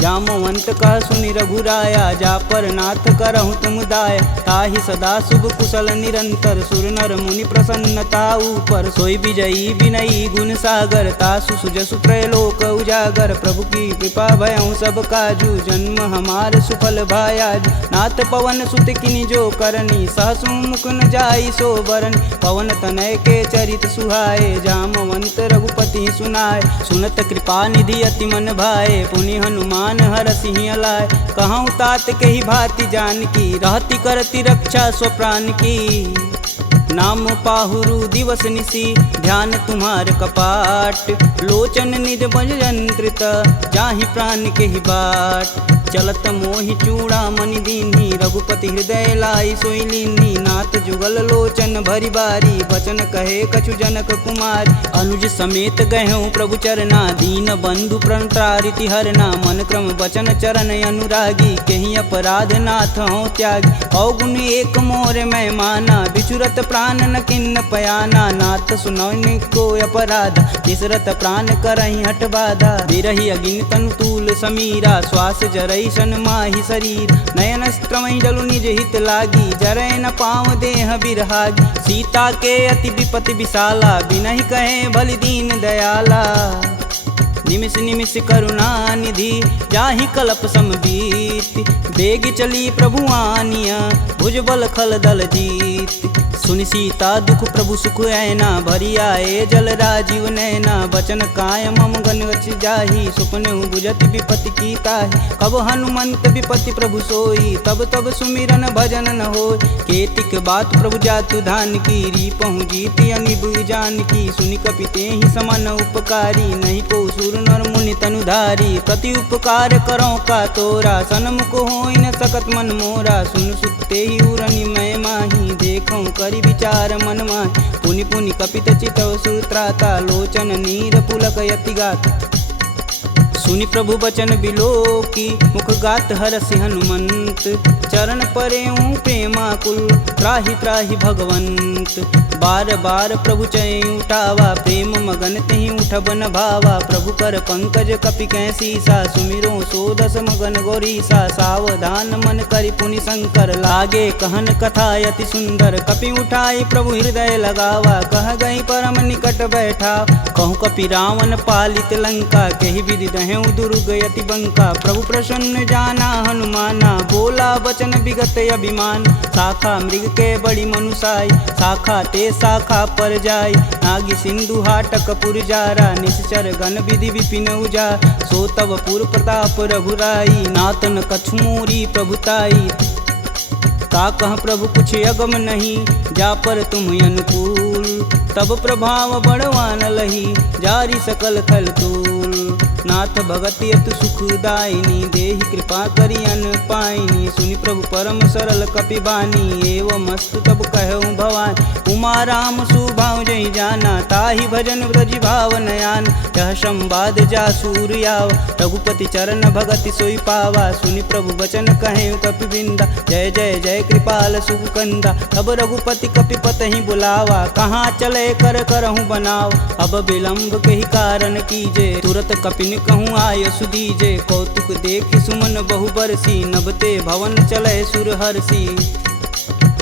जामवंत कह सुनि रघुराया, जा पर नाथ करहु तुम दाया। ताहि सदा शुभ कुशल निरंतर, सुर नर मुनि प्रसन्नता ऊपर। सोई विजयी विनयी गुण सागर, तासु सुजसु त्रैलोक उजागर। प्रभु की कृपा भयउ सब काजू, जन्म हमार सुफल भायाजू। नाथ पवन सुत किनि जो करनी, सहसु मुख न जाई सो बरन। पवन तनय के चरित सुहाए, जामवंत रघुपति सुनाए। सुनत कृपा निधि अति मन भाए, पुनि हनुमान हनुमान हर सिंह लाय। कहूँ तात के ही भांति जान की, रहती करती रक्षा स्वप्राण की। नाम पाहुरु दिवस निसी, ध्यान तुम्हार कपाट। लोचन निज यंत्रित, जाहि प्राण के ही बाट। चलत मोहि चूड़ा मणि दीन्ही, रघुपति हृदय लाई सोई लीन्ही। नाथ जुगल लोचन भरी बारी, बचन कहे कछु जनक कुमार। अनुज समेत गहूँ प्रभु चरना, दीन बंधु प्रणतारिति हरना। मन क्रम वचन चरण अनुरागी, कहीं अपराध नाथ हो त्यागी। अवगुण एक मोर मैं माना, बिचुरत प्राण न किन्न पयाना। नाथ सुनौनि को अपराध, तिसरत प्राण करहि हट बाधा। बिरहि अगिन तनु तूल समीरा, श्वास जरई सन माहि शरीर। नयन स्त्रमहि जलु निज हित लागी, जरै न पाँव देह बिरहागी। सीता के अति विपति विशाला, बिनहि कहे भलि दीन दयाला। निमिष निमिष करुणा निधि, जाहि कल्प समबीत। बेग चली प्रभु आनिया, भुजबल खल दल जीत। सुनि सीता दुख प्रभु सुख ऐना, भरी आए जल राजीव नैना। बचन काय मम गन जाहि, सुपने बुझति विपति की ताहि। कब हनुमंत विपति प्रभु सोई, तब तब सुमिरन भजन न होय। केतिक बात प्रभु जातु धान की, रीपहु जीति अनिबु जान की। सुनि कपिते ही समन उपकारी, नहीं को सुर नर मुनि तनुधारी। प्रति उपकार करो का तोरा, सन्मुख होई न सकत मन मोरा। सुन सुते ही उरनि मैं माही, देखऊँ करि विचार मन माहि। पुनि पुनि कपित चितव सुत्राता, लोचन नीर पुलक यति गाता। सुनि प्रभु बचन बिलोकी, मुख गात हरसि हनुमंत। चरण परेऊँ प्रेमाकुल, त्राहि त्राहि भगवंत। बार बार प्रभु चै उठावा, प्रेम मगन तेहि उठब न भावा। प्रभु कर पंकज कपि कै सीसा, सुमिरो सो दस मगन गौरीसा। सावधान मन करि पुनि शंकर, लागे कहन कथा यति सुंदर। कपि उठाई प्रभु हृदय लगावा, कह गई परम निकट बैठा। कहूँ कपि रावण पालित लंका, केहि विधि दहेउ दुर्ग यति बंका। प्रभु प्रसन्न जाना हनुमाना, बोला बचन विगत अभिमान। शाखा मृग के बड़ी मनुसाई, शाखा ते शाखा पर जाई। नागी सिंधु हाटक पुर जारा, निश्चर गण विधि विपिन उजा। सो तब पुर प्रताप रघुराई, नातन कछु मोरी प्रभुताई। का कह प्रभु कुछ अगम नहीं, जा पर तुम अनुकूल। तब प्रभाव बड़वान लही, जारी सकल खल तूल। नाथ भगति अतु सुखदायिनी, देहि कृपा करि अन पाइनी। सुनि प्रभु परम सरल कपि बानी, एवं अस्तु तब कहऊँ भवानी। उमा राम सुभाव जहि जाना, ताहि भजन ब्रज भाव नयान। यह संवाद जासूर याव, रघुपति चरण भगति सोई पावा। सुनि प्रभु बचन कहें कपि बिंदा, जय जय जय कृपाल सुख कंदा। तब रघुपति कपि पतहि बुलावा, कहाँ चले कर करहूँ बनाव। अब विलंब के ही कारण कीजे, तुरत कपिन कहूँ आय सुदीजे। कौतुक देखि सुमन बहु बरसी, नभते भवन चले सुर हरसी।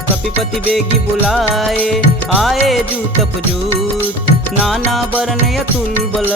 कपिपति बेगी बुलाए, आए जूतप जूत। नाना बरन अतुल बल,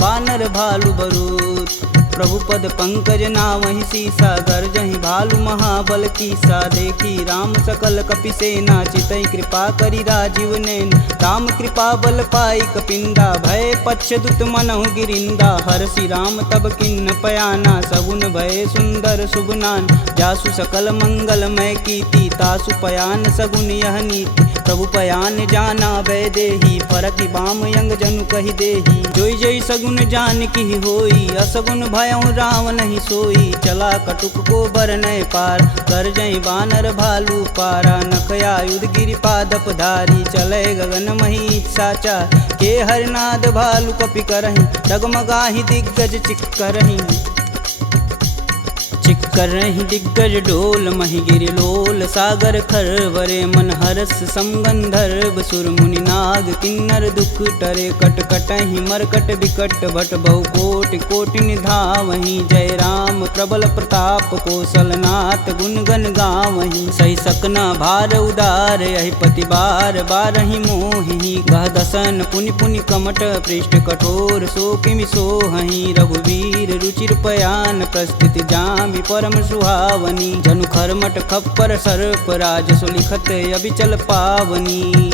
बानर भालु बरूत। प्रभु पद पंकज नावहि सीसा, गर्जहि भालु महाबल कीसा। देखी राम सकल कपि सेना, चितई कृपा करि राजीव नैन। राम कृपा बल पाई कपिंदा, भय पश्चदुत मनहु गिरिंदा। हरसि राम तब किन्न पयाना, सगुन भय सुंदर शुभनान। जासु सकल मंगलमय कीर्ति, तासु पयान सगुन यह नीति। प्रभु पयान जाना भय देही, फरकि बाम यंग जनु कहि देही। जोई जोई सगुन जान की होई, असगुन भयउ राम नहीं सोई। चला कटुक को बरनय पार, कर जय बानर भालू पारा। नखया युध गिरि पादप धारी, चले गगन मही साचा। के हरनाद भालू कपि करहि, डगमगाहि दिग्गज चिक करहि। चिक्करहि दिग्गज डोल, महि गिरि लोल सागर खरवरे। मन हरस समगंधर्व सुर मुनि नाग, किन्नर दुख टरे। कट कटहि मरकट विकट, भट बहु कोटि कोटि निधावहि। जय राम प्रबल प्रताप, कौशलनाथ गुण गण गावहि। सही सकना भार उदार, यहि पति बार बारहि मोहि। गह दसन पुनि पुनि कमट, पृष्ठ कठोर सो किमि सोहहि। रघुवीर रुचिर पयान, प्रस्थित जामि परम सुहावनी। जनु खरमट खप्पर सर्प, राज सुलिखत अबिचल पावनी।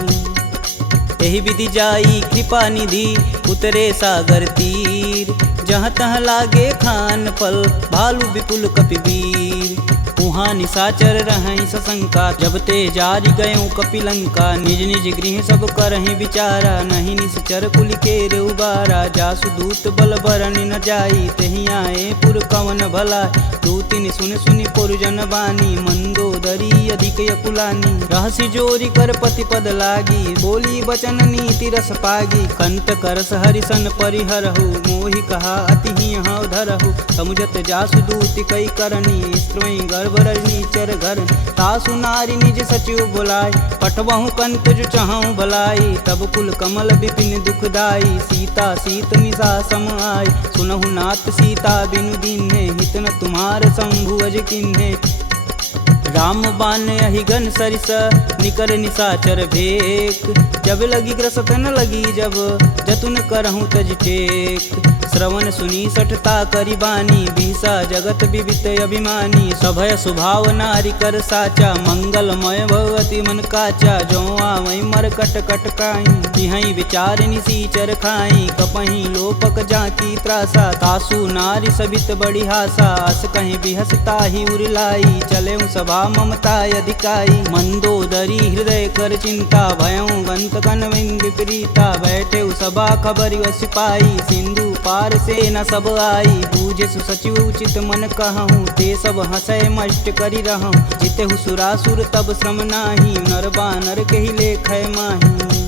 एहि विधि जाई कृपा निधि, उतरे सागर तीर। जहाँ तहाँ लागे खान फल भालू विपुल कपिवीर। उहाँ निशाचर रहई सशंका जब ते जारी गयों कपिलंका। निज निज गृह सब करहि विचारा नहीं निश्चर कुल के रे उबारा। जासु दूत बल बरन न जाई तेहि आए पुर कवन भला। दूतिन सुन सुनि पुरजन बानी मंदोदरी अधिक यकुलानी। रहसि जोरी कर पति पद लागी बोली बचन नीति रस पागी। कंत करस हरिसन परिहरहु मोहि कहा अति ही हव धरहु। समुझत जासु दूति कई करनी स्त्रोई गर्भ रजनी चर घर। तासु नारी निज सचिव बुलाय पठवहु कंत जो चहु भलाई। तब कुल कमल विपिन दुखदाई सीता सीत निशा सम आय। सुनहु नाथ सीता बिनु दीन्हे हित न तुम्हार शंभु अज किन्हे। राम बान अहिगन सरिस निकर निशाचर भेक। जब लगी ग्रसत न लगी जब जतुन करहूँ तज टेक। श्रवण सुनी सठता करी बानी बीसा जगत विवित अभिमानी। सभय स्वभाव नारी कर साचा मंगलमय भगवती मन काचा। जो आवई मर कट कट काई तिहई विचार निसीचर खाई। कपही लोपक जाकी त्रासा तासु नारी सबित बड़ी हासा। अस कहीं बिहसता ही उरलाई चले सभा ममता अधिकाई। मंदोदरी हृदय कर चिंता भयं गंत कन विपरीता। बैठे सभा खबर सिपाही सिंधु पार से न सब आई। बूझे सुसचिव उचित मन कहूँ ते सब हंसय मष्ट करी रहूँ। जिते सुरासुर तब श्रम नाही नर बानर के ही लेख माही।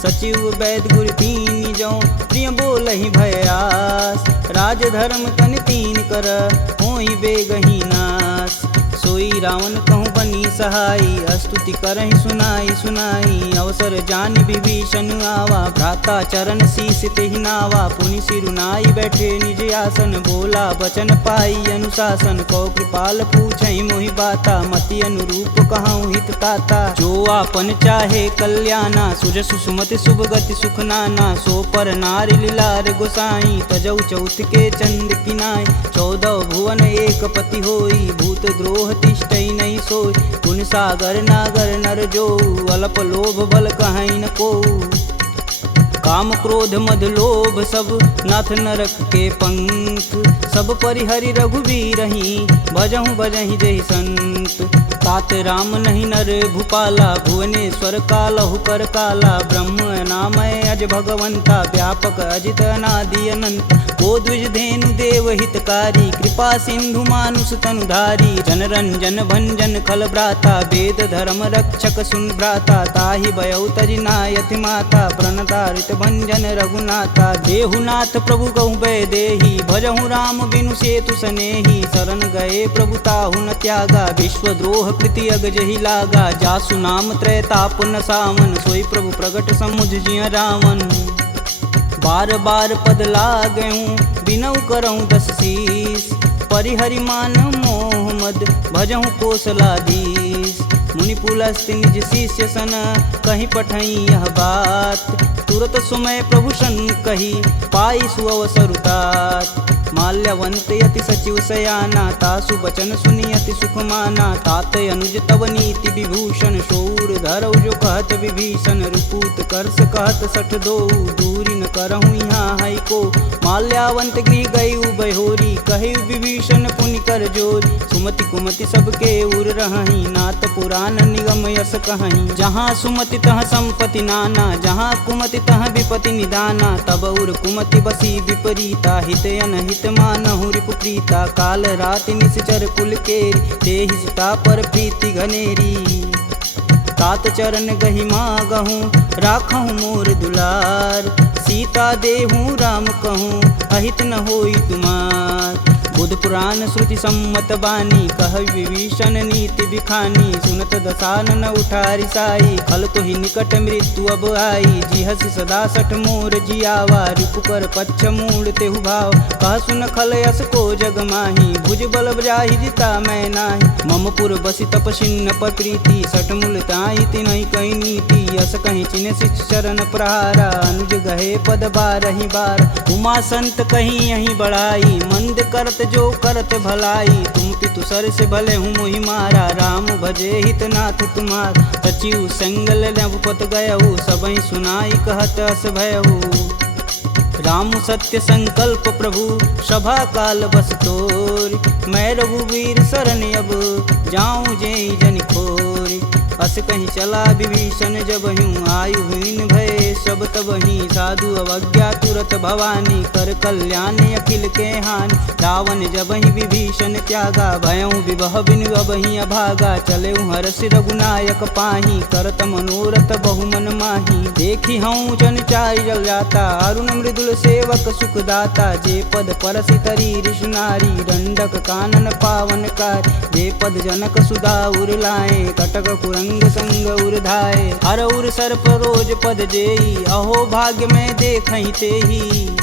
सचिव वैद गुरु तीन जो प्रिय बोल ही भयास। राज धर्म तन तीन कर होई बेगही नास। सोई रावण कहूँ बनी सहाई स्तुति करहि सुनाई सुनाई। अवसर जानि विभीषण आवा भ्राता चरण शीस तेहि नावा। पुनि सिरुनाई बैठे निज आसन बोला बचन पाई अनुशासन। कौ कृपाल पूछई मोहि बाता मति अनुरूप कहूँ हित ताता। जो आपन चाहे कल्याणा सुजसु सुमति शुभ गति सुख नाना। सो पर नारी लीलार गोसाई तजौ चौथ के चंद किनाई। 14 भुवन एक पति होई भूत द्रोह तिष्ठई नहीं सोई। गुण सागर नागर नर जो अल्प लोभ बल कहीं न को। काम क्रोध मद लोभ सब नाथ नरक के पंख। सब परिहरि रघुवीर ही भजहु भजहि जहि संत। तात राम नहीं नर भूपाला भुवनेश्वर कालहु कर काला। ब्रह्म नामय अज भगवंता व्यापक अजित अनादि अनंत। वो द्विज धेनु देव हितकारी कृपा सिंधु मानुष तनुधारी। जन रंजन भंजन खल भ्राता वेद धर्म रक्षक सुन भ्राता। ताहि भयउ तजि नायति माता प्रणतारित भंजन रघुनाथा। देहुनाथ प्रभु कहु भय देहि भजहु राम बिनु सेतु सनेहि। शरण गए प्रभु ताहु न त्यागा विश्वद्रोह कृति अग जहि लागा। जासु नाम त्रैताप न सावन सोई प्रभु प्रगट समुझ जिय रावण। बार बार पद लागऊँ बिनऊ करऊँ 10 शीस। परिहरि मान मोह मद भजहु कोसलाधीश। मुनि पुलस्त्य निज शिष्य सन कहीं पठई यह बात। तुरत सुमय प्रभु सन कही पाई सुअवसर तात। माल्यवंत यति सचिव सयाना तासु बचन सुनि अति सुख माना। तात अनुज तव नीति विभूषण शौर धरऊ जो कहत विभीषण। रुपूत करस कहत सठ दो दूरी न करहूँ यहाँ है को। माल्यावंत गृह गई बहोरी कहे विभीषण पुनि कर जोरी। सुमति कुमति सबके उर रहही नाथ पुराण निगम यस कहीं। जहाँ सुमति तह संपत्ति नाना जहाँ कुमति तह विपति निदाना। तब उर कुमति बसी विपरीता हित अनहित मानहु रिपु प्रीता। काल राति निश्चर कुल केरी तेहि सीता पर प्रीति घनेरी। तात चरण गहि मागहूँ राखहूँ मोर दुलार। सीता देहूँ राम कहूँ अहित न होई तुमार। बुध पुराण श्रुति सम्मत बानी कह विभीषण नीति बिखानी। सुनत दसानन उठारी साई खल तो ही निकट मृत्यु अब आई। जिहसि सदा सठ मोर जियावा रिपु कर पच्छ मूड तेहु भाव। कह सुन खल यस को जग माही भुज बल जाहि जिता मैं नाही। मम पुर बसि तपसिन्न पर प्रीति सठ मूल ताहि तिनहि कही नीति। यस कहीं चिन्ह शिष्य चरण प्रहारा अनुज गहे पद बारहि बार। उमा संत कहीं यहीं बढ़ाई मंद करत जो करत भलाई। तुम पितु सर से भले हूँ मोहि मारा राम भजे हित नाथ तुम्हार। सचिव संगल नभपत गयहु सबहि सुनाई कहत अस भयहु। राम सत्य संकल्प प्रभु सभा काल बस तोर। मैं रघुवीर शरण अब जाऊं जय जन खोर। अस कहीं चला विभीषण जब हूँ आयुहीन भय सब तब ही साधु अवज्ञा तुरत भवानी कर कल्याण अखिल के हानि। रावण जब ही विभीषण त्यागा भयऊ विभह बिनु अब ही अभागा। चले हर्ष रघुनायक पाही करत मनोरथ बहुमन माही। देखी हूँ जन चारि जल जाता अरुण मृदुल सेवक सुखदाता। जे पद परसि तरी ऋषुनारी दंडक कानन पावन कार। जे पद जनक सुधा उर लाए कटक कुरंग संग उर्धाए। हर उर सर्प रोज पद जेई अहो भाग्य में देखहि तेहि।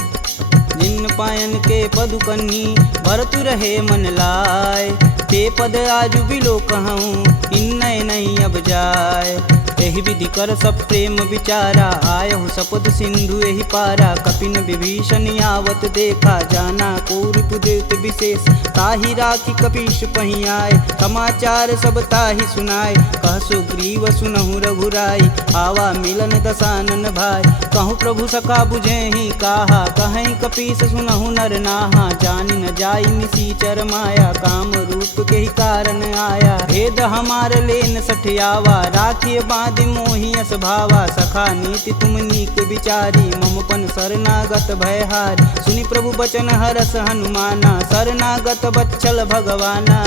जिन पायन के पदु कन्ही भरतु रहे मन लाय। ते पद आजु बिलो कहूँ इन्नय नहीं अब जाय। एहि विधि कर सब प्रेम विचारा आयहु सपद सिंधु एहि पारा। कपिन विभीषण आवत देखा जाना कौरपुदित विशेष। ताहि राखी कपीश पही आए समाचार सब ताहि सुनाए। कह सुग्रीव सुनहु रघुराई आवा मिलन दसानन भाई। कहूँ प्रभु सखा बुझे ही काहा कहीं कपीस सुनहु नर नाहा। जानि न जाई निसीचर माया काम रूप के ही कारण आया। भेद हमार लेन सठियावा राखिय बांधि मोहि अस भावा। सखा नीति तुम नीक विचारी ममपन शरणागत भयहारी। सुनि प्रभु बचन हरस हनुमाना शरणागत बच्चल भगवाना।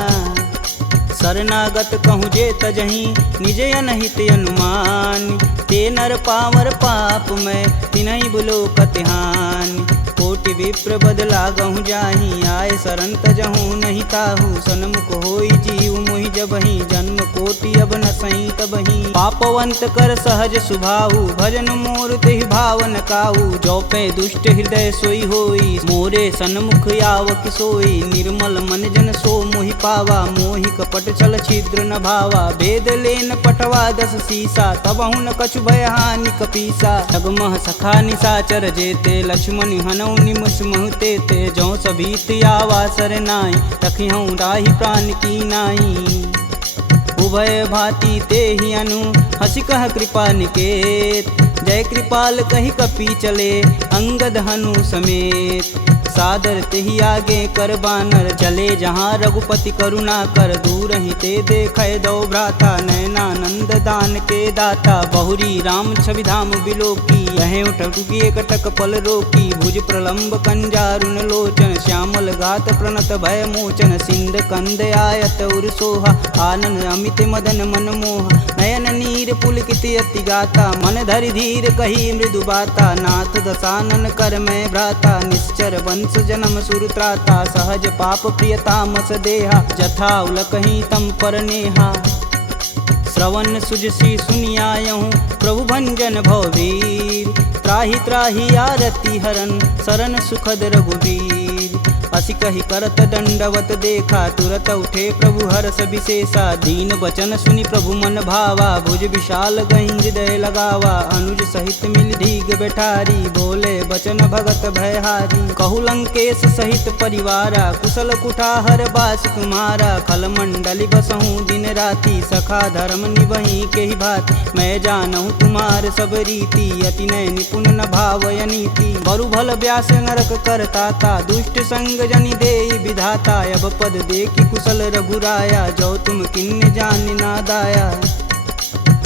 शरणागत कहूँ जे तजही निज अनहित अनुमान। ते नर पावर पाप में तिनहि बुलो कतिहान। कोटि विप्र बदला गहूँ जाही आए शरण तजहूँ नहीं ताहू। सन्मुख होई जीव मोहि जबहि जन्म कोटि अब न सही तबहि। पापवंत कर सहज सुभाऊ भजन मोर तेहि भावन काऊ। जौपे दुष्ट हृदय सोई होई मोरे सन्मुख आव किसोई। निर्मल मन जन सो मोहि पावा मोहि कपट छल छिद्र न भावा। भेद लेन पटवा दस सीसा तबहु न कछु भय हानि कपीसा। जगमह सखा निसाचर जेते लक्ष्मण हनौ निमस महते ते। जौ सभीत आवा सरनाई रखिहूँ राही प्राण की नाई। उभय भांति ते ही अनु हसी कह कृपा निकेत। जय कृपाल कही कपी चले अंगद हनु समेत। सादर तेहि आगे कर बानर चले जहाँ रघुपति करुणा कर। दूर ही ते देखै दो भ्राता नयनानंद दान के दाता। बहुरी राम छवि धाम बिलोकी यहें उठुकी एकटक पल रोकी। भुज प्रलंब कंजारुन लोचन श्यामल गात प्रणत भय मोचन। सिंध कंद आयत उर सोहा आनन अमित मदन मन मोह। नयन नीर पुलकित अति गाता मन धरि धीर कही मृदु बाता। नाथ दसानन कर मैं भ्राता निश्चर वंश जन्म सुरत्राता। सहज पाप प्रियता मस देहा जथा उलकहीं तम पर नेहा। श्रवण सुजसी सुनियायहूँ प्रभु भंजन भववीर। त्राहि त्राहि आरती हरन शरण सुखद रघुवीर। असी कही करत दंडवत देखा तुरत उठे प्रभु हर्ष विशेषा। दीन वचन सुनि प्रभु मन भावा भुज विशाल गही हृदय लगावा। अनुज सहित मिल धीग बैठारी बोले बचन भगत भयहारी। कहु लंकेश सहित परिवारा कुशल कुठाहर बास तुम्हारा। खल मंडली बसहूँ दिन राति सखा धर्म निबही के ही भात। मैं जानहूँ तुम्हार सब रीति अति नय निपुण न भावय नीति। बरु भल व्यास नरक करताता दुष्ट संग जनि देई विधाता। अब पद देखी कुशल रघुराया जो तुम किन्ने जान ना दाया।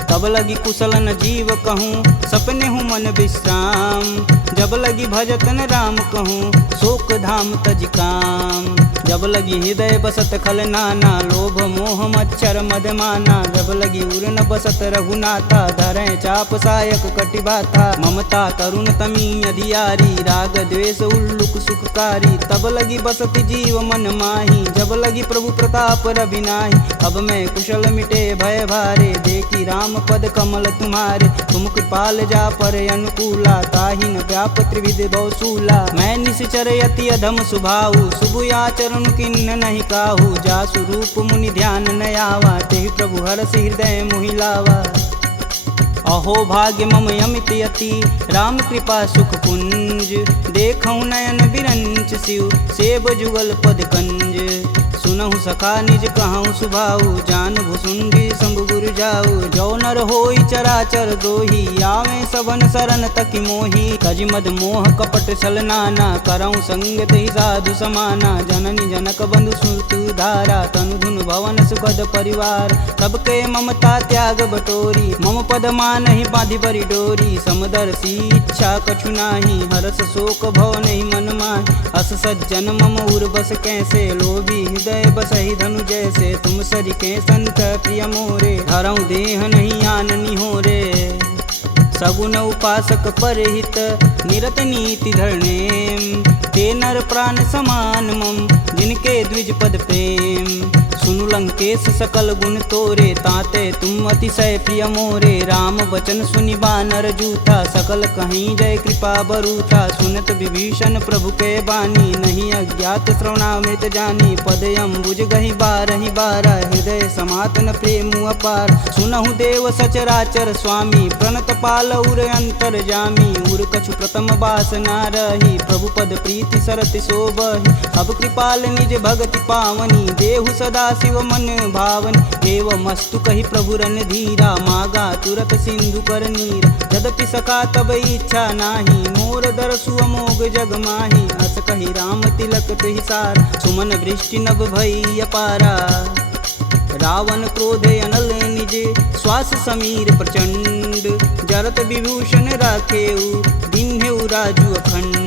तब लगी कुशल न जीव कहूँ सपने हूँ मन विश्राम। जब लगी भजतन राम कहूँ शोक धाम तज काम। जब लगी हृदय बसत खल नाना लोभ मोह मच्छर मदमाना। जब लगी उर न बसत रघुनाथा धरें चाप सायक कटिबाथा। ममता तरुण तमी अधियारी राग द्वेष उल्लुक सुखकारी। तब लगी बसत जीव मन माही जब लगी प्रभु प्रताप रविनाही। अब मैं कुशल मिटे भय भारे देखी राम पद कमल तुम्हारे। तुम कृपाल जा पर अनुकूला ताहि न व्याप त्रिविध बहुसूला। मैं निश्चर यति अधम सुभाऊ शुभ आचरण किन्न नहीं काहू। जासु रूप मुनि ध्यान न आवा तेहि प्रभु हरसि हृदय मोहि लावा। अहो भाग्य मम अमित यति राम कृपा सुख कुंज। देखऊँ नयन बिरंच शिव सेब जुगल पद कंज। सुनहु सखा निज कहूँ सुभाऊ जान भुसुंडी शंभु गुरु जाऊ। जो नर होई चराचर दोही, आवे सबन शरण तकी मोही। तज मद मोह कपट छल नाना, करऊँ संग तेहि साधु समाना। जननी जनक बंधु सुत धारा, तनु धुन भवन सुखद परिवार। सबके ममता त्याग बटोरी, मम पद मानहि बांधि बरी डोरी। समदर्शी इच्छा कछु नाही, हरस शोक भव नहीं मन माहि। अस सज्जन मम उर बस कैसे, लोभी हृदय बसहि धनु जैसे। तुम सरिके संत प्रिय मोरे, धरऊँ देह नहीं आननी हो रे। सगुन उपासक परहित, निरत नीति धरणे। ते नर प्राण समान मम, जिनके द्विज पद प्रेम। सुनु लंकेश सकल गुण तोरे, ताते तुम अतिशय प्रिय मोरे। राम बचन सुनि बानर जूठा, सकल कहीं जय कृपा बरूठा। सुनत विभीषण प्रभु के बानी, नहीं अज्ञात श्रवणामृत जानी। पद अम्बुज गहि बारहि बारा, हृदय समातन प्रेम अपार। सुनहु देव सचराचर स्वामी, प्रणत पाल उर अंतर जामी। उर कछु प्रथम बास ना रही, प्रभु पद प्रीति सरति शोभहि। अब कृपाल निज भगति पावनी, देहु सदा शिव मन भावनी। एवमस्तु कहि प्रभु रन धीरा, मागा तुरत सिंधु कर नीर। यद्यपि सखा तब इच्छा नाही, मोर दरसु अमोघ जग माही। अस कहि राम तिलक तुहि सार, सुमन वृष्टि नभ भई अपारा। रावण क्रोधे अनल निज, श्वास समीर प्रचंड। जरत विभूषण राखेऊ, दीन्हेऊ राजु अखंड।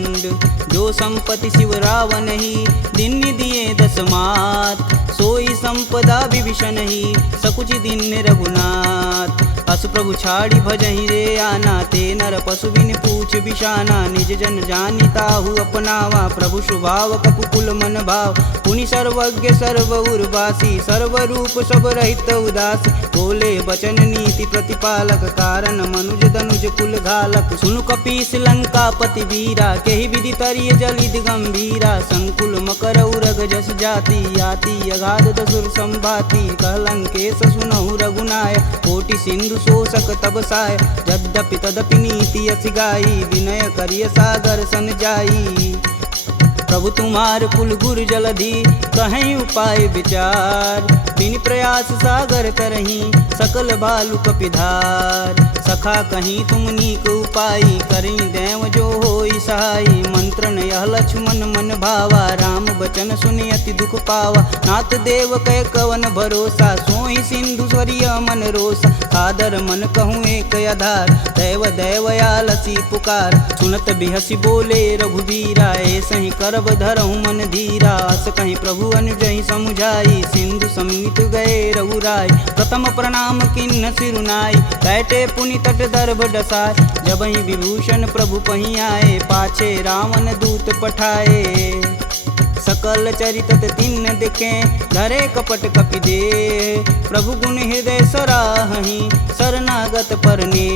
जो संपत्ति शिव रावण ही, दीन्ह दिए दस मात। सोई संपदा विभीषण ही, सकुच दीन्ह रघुनाथ। अस प्रभु छाड़ी भजहि रे आना, ते नर पशु बिन पूछ बिशाना। निज जन जानि ताहु अपनावा, प्रभु स्वभाव कपुकुल मन भाव। पुनि सर्वज्ञ सर्व उर्वासी, सर्वरूप सब रहित उदासी। बोले बचन नीति प्रतिपालक, कारण मनुज धनुज कुल घालक। सुनु कपीस लंकापति वीरा, केहि विधि तरिय जलिद गंभीरा। संकुल मकर उरग जस जाति, याति अगाध दसुर संभाति। कहलंकेश सुनहु रघुनाय, कोटि सिंधु शोषक तब साय। यद्यपि तदपि नीति यस गाई, विनय करिय सागर सन जाई। प्रभु तुम्हार कुल गुर जलधि, कहीं उपाय विचार। बिन प्रयास सागर तरही, सकल भालु कपिधार। सखा कहीं तुम नीक उपाय, करी देव जो होई सहाई। मंत्रन यह लक्ष्मण मन भावा, राम बचन सुनि अति दुख पावा। नाथ देव कै कवन भरोसा, सोहि सिंधु स्वरिय मन रोसा। सादर मन कहूँ एक आधार, दैव दैवयालसी पुकार। सुनत बिहसी बोले रघुबीरा, ऐसहि करब धरहु मन धीरा। अस कहीं प्रभु अनुजहि समुझाई, सिंधु समीत गए रघुराय। प्रथम प्रणाम किन्न सिरुनाई, बैठे पुनि तट दर्भ डसाय। जबहि विभूषण प्रभु पहीं आए, पाछे रावण दूत पठाए। सकल चरित तिन्न दिखे, धरे कपट कपि दे। प्रभु गुण हृदय सराहहि, शरणागत परने।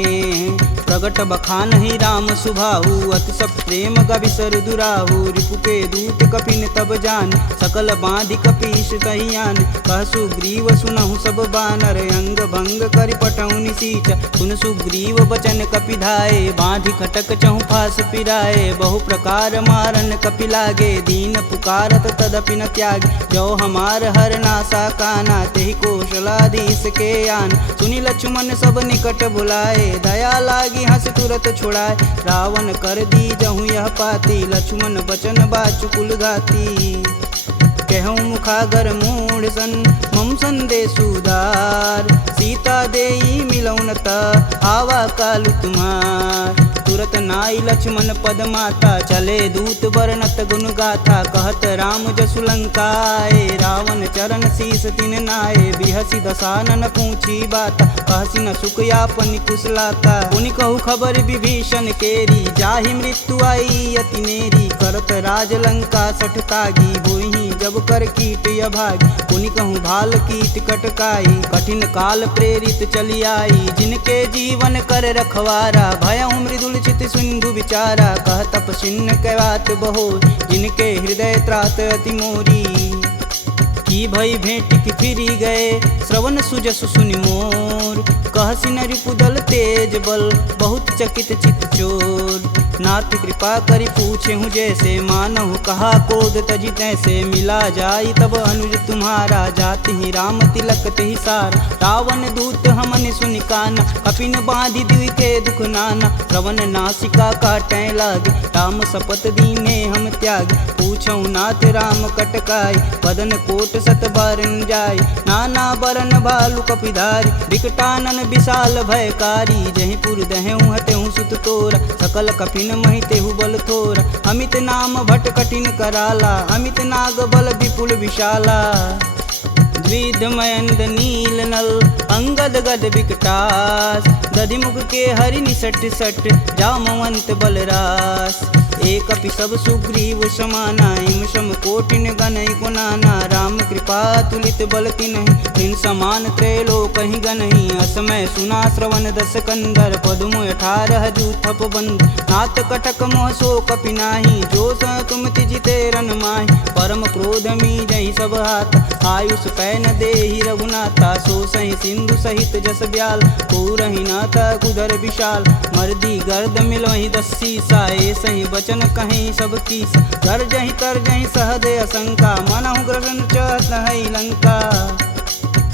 प्रगट बखानहि राम सुभाहु, अति सब प्रेम गविसर दुराहु। रिपु के दूत कपिन तब जान, सकल बांधि कपीश तहियान। कह सुग्रीव सुनहु सब बानर, अंग भंग करि पठौं निसीच। सुन सुग्रीव बचन कपि धाये, बांधि खटक चहु फास पिराए। बहु प्रकार मारन कपि लागे, दीन पुकारत तदपि न त्याग। जो हमार हर नासा काना, तेहि कौशलाधीश के आन। सुनि लक्ष्मण सब निकट बुलाए, दया लागी हंस तुरत छुड़ाए। रावण कर दी जहूँ यह पाती, लक्ष्मण बचन बाचु कुल घाती। कहूँ मुखागर मूढ़ सन, मम संदेश उदार। सीता देई मिलौनता, आवा कालु तुम्हार। तुरत नाई लक्ष्मण पद माता, चले दूत बरनत गुण गाथा। कहत राम जसु लंकाए, रावण चरण शीस तिन नाये। बिहसी दसानन पूछी बाता, कहसी न सुख यापन कुशलाता। पुनि कहु खबर विभीषण केरी, जाहि मृत्यु आई अति नेरी। करत राज लंका सठ तागी, होहि जब कर कीट अभागी। पुनि कहूँ भाल कीट कटकाई, कठिन काल प्रेरित चली आई। जिनके जीवन कर रखवारा, भयउ मृदुल चित सिंधु विचारा। कह तपसिन्न कैवात बहो, जिनके हृदय त्रात अति मोरी। की भई भेंट की फिरी गए, श्रवण सुजसु सुनि मोर। कहसी न रिपुदल तेज बल, बहुत चकित चित चोर। नाथ कृपा करि पूछे हूँ जैसे, मानहु कहा कोद तजि तैसे। मिला जाई तब अनुज तुम्हारा, जाति ही राम तिलक तेहि सार। रावण दूत हम सुनि काना, कपिन बांधि दुई के दुख नाना। श्रवण नासिका काटै लागे, राम शपथ दीने हम त्याग। पूछौ नाथ राम कटकाई, बदन कोट सत बारन जाय। नाना बरन भालु कपिधारी, विकटानन विशाल भयकारी। जहि पुर दहु हतेहु सुत तोरा, सकल कपिन महि तेहु बल थोरा। अमित नाम भट कठिन कराला, अमित नाग बल विपुल विशाला। द्विध मयंद नील नल, अंगद गद विकटास। दधिमुख के हरि निसट सट, जामवंत बलरास। एक अपि सब सुग्रीव समाना, इम सम कोटिन गनहि गुनाना। राम कृपा तुलित बल तिन्हि, तिन समान त्रैलोक कहि गनहि। असमय सुना श्रवण दस कंदर, पदुम 18 जूथप बंद। नाथ कटक मोह सो कपि नाही, जो स तुम तिजिते रन माहि। परम क्रोध मीजहि सब हाथ, आयुष पै न देहि रघुनाथा। सो सहि सिंधु सहित जस ब्याल, पूरहि नाथ कुधर विशाल। मर्दी गर्द मिलहि 10 सीसा, सही बचन कहीं सब कीस। गर्जहि तरजहि सहदे असंका, मनहु ग्रसन चहत है लंका।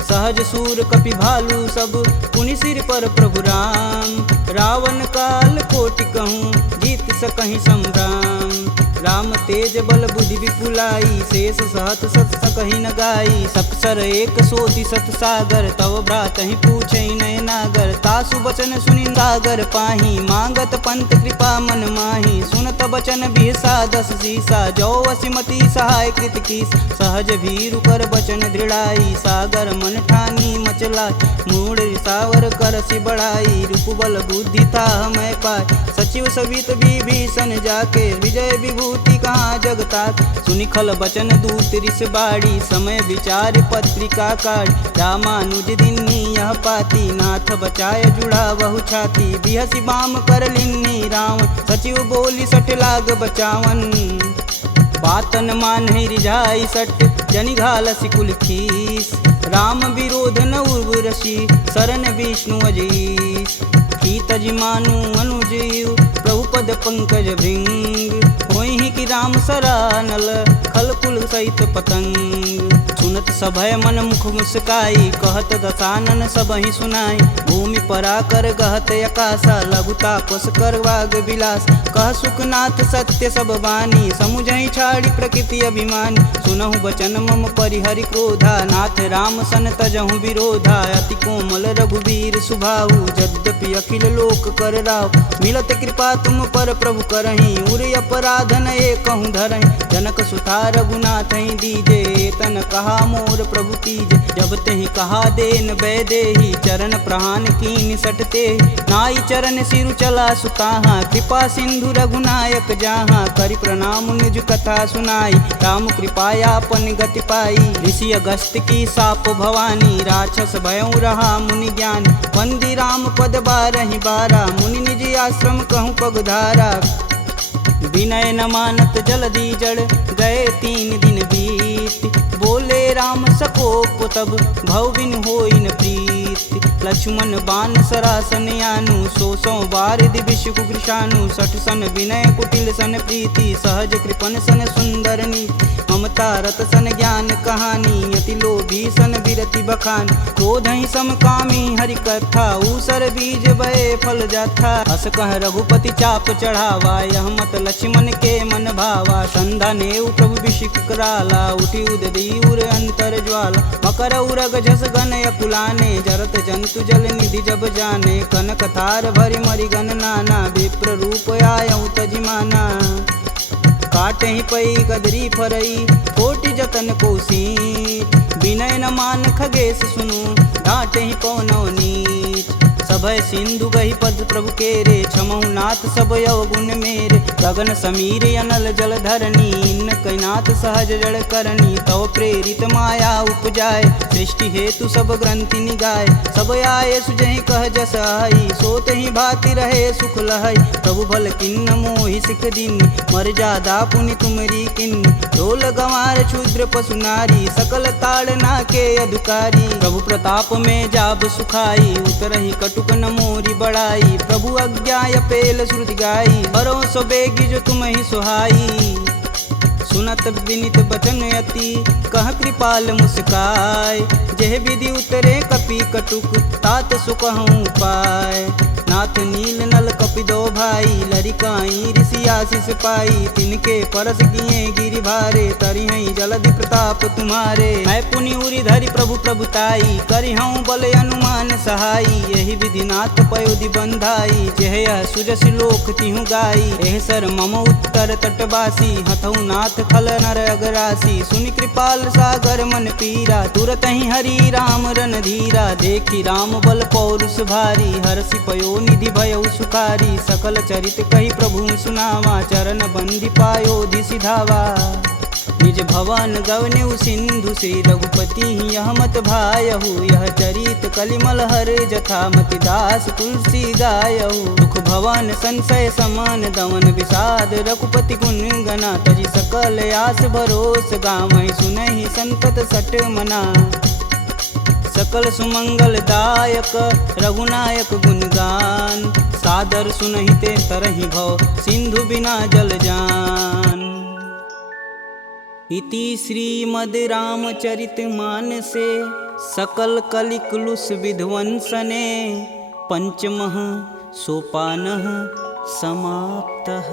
सहज सूर कपि भालू सब, पुनि सिर पर प्रभु राम। रावण काल कोटि कहूँ, जीत सकहि संग्राम। राम तेज बल बुद्धि विपुलाई, शेष सहत सत सकहि न गाई। सकसर एक सोति सत सागर, तव भ्रातहि पूछै नय नागर। तासु बचन सुनि सागर पाही, मांगत पंत कृपा मन माही। सुनत बचन बिहसा 10 सीसा, जो वसिमति सहाय कृत कीस। सहज भीरु कर बचन दृढ़ाई, सागर मन ठानी मचलाई। मूढ़ रिसावर करसि बढ़ाई, रूप बल बुद्धि ताह मैं पाय। सचिव सवित विभीषण जाके, विजय विभूति कहाँ जगतात। सुनि खल बचन दूत रिस बाड़ी, समय विचार पत्रिका काढ़। रामानुज दिन्नी यह पाती, नाथ बचाय जुड़ा बहु छाती। बिहसी बाम कर लिन्नी रावण, सचिव बोली सट लाग बचावन। बातन मानहि रिझाई सट, जनि घालसि कुल खीस। राम विरोध न उर्वरसि, शरण विष्णु अजीस। की तज मानु अनुजीव, प्रभु पद पंकज भृंग। होहि कि राम सरानल, खल कुल सहित पतंग। सुनत सभय मन मुख मुस्काई, कहत दसानन सबहि सुनाई। भूमि परा कर गहत अकाशा, लघु तापस कर वाग विलास। कह सुखनाथ सत्य सब बानी, समुझहि छाड़ी प्रकृति अभिमानी। सुनहु बचन मम परिहरि क्रोधा, नाथ राम सन तजहु विरोधा। अति कोमल रघुवीर सुभाहु, यद्यपि अखिल लोक कर राव। मिलत कृपा तुम पर प्रभु करहि, उर अपराधन एकहु धरहि। जनक सुता रघुनाथहि दीजे, तन कहा मोर प्रभु तीज। जब तेहि कहा देन बैदेही, चरण प्रहान कीन सटते। नाई चरण सिरु चला सुताहा, कृपा सिंधु रघुनायक जहाँ। करि प्रणाम निज कथा सुनाई, राम कृपायापन गति पाई। ऋषि अगस्त्य की साप भवानी, राक्षस भयउ रहा मुनि ज्ञान। वंदी राम पद 12 बारा, मुनि निज आश्रम कहूँ पगधारा। विनय न मानत जलधि जड़, गए 3 दिन बीत। बोले राम सकोप तब, भव बिन होई न प्रीत। लक्ष्मण बान सरासन यानु, 100 बार दिविश कुकृशानु। 60 सन विनय कुटिल सन प्रीति, सहज कृपन सन सुंदर नीति। ममता रत सन ज्ञान कहानी, अति लोभी सन विरति बखान। क्रोधहि समकामी हरि कथा, ऊसर बीज बए फल जाथा। अस कह रघुपति चाप चढ़ावा, यह मत लक्ष्मण के मन भावा। संधा नेउ प्रभु विषिक कराला, उठी उददी उर अंतर ज्वाला। मकर उरग झस गन अकुलाने, जरत जंतु जल निधि जब जाने। कनक थार भरि मरि गन नाना, विप्र रूप आयउ तजिमाना। काटहि पई कदरी फरई, कोटि जतन कोसीट। विनय न मान खगेश सुनु, डांटहि पौनौ नीच। सभय सिंधु गहि पद प्रभु केरे, छमहु नाथ सब अवगुण मेरे। गगन समीर अनल जल धरनी, इनकै नाथ सहज जड़ करनी। तव प्रेरित माया उपजाय, सृष्टि हेतु सब ग्रंथि निगाय। सब आये सुजहि कह जस आई, सोतहि भाति रहे सुख लहै। प्रभु भल किन्न मोहि सिख दीनी, मर्यादा पुनि तुमरी किन्नी। ढोल गंवार क्षुद्र पशु नारी, सकल ताड़ना के अधिकारी। प्रभु प्रताप में जाब सुखाई, उतरहि कटुक न मोरी बड़ाई। प्रभु आज्ञा पेल श्रुति गाई, बरो सो बेगी जो तुम ही सुहाई। सुनत विनित बचन अति, कह कृपाल मुस्काय। जेह विधि उतरे कपि कटुक तात सुकहूँ पाय। नाथ नील नल कपि दो भाई लरिकाई ऋषि आशीष पाई। तिनके परस किए गिरि भारे तरिहई जलधि प्रताप तुम्हारे। मैं पुनि उरि धरि प्रभु प्रभुताई करिहऊँ बल अनुमान सहाई। यही विधि नाथ पयोधि बंधाई जेह यह सुजस लोक तिहु गाई। एह सर मम उत्तर तटवासी हथऊ नाथ खल नर अगरासी। सुनि कृपाल सागर मन पीरा तुरत ही हरि राम रन धीरा। देखी राम बल पौरुष भारी हरषि पयो निधि भयउ सुखारी। सकल चरित कही प्रभु सुनावा चरण बंधि पायोधि सिधावा। निज भवन गवनेउ सिंधु से रघुपति यह मत भायहु। यह चरित कलिमल हर जथा मति दास तुलसी गायहु। दुख भवन संशय समान दमन विषाद रघुपति गुण गना। तजि सकल आस भरोस गावहि सुनहि संतत सट मना। सकल सुमंगल दायक रघुनायक गुणगान। सादर सुनहिते तरहि भव सिंधु बिना जल जान। इति श्रीमद् रामचरित मानसे सकल कलिकुलुष विध्वंसने पंचमः सोपानः समाप्तः।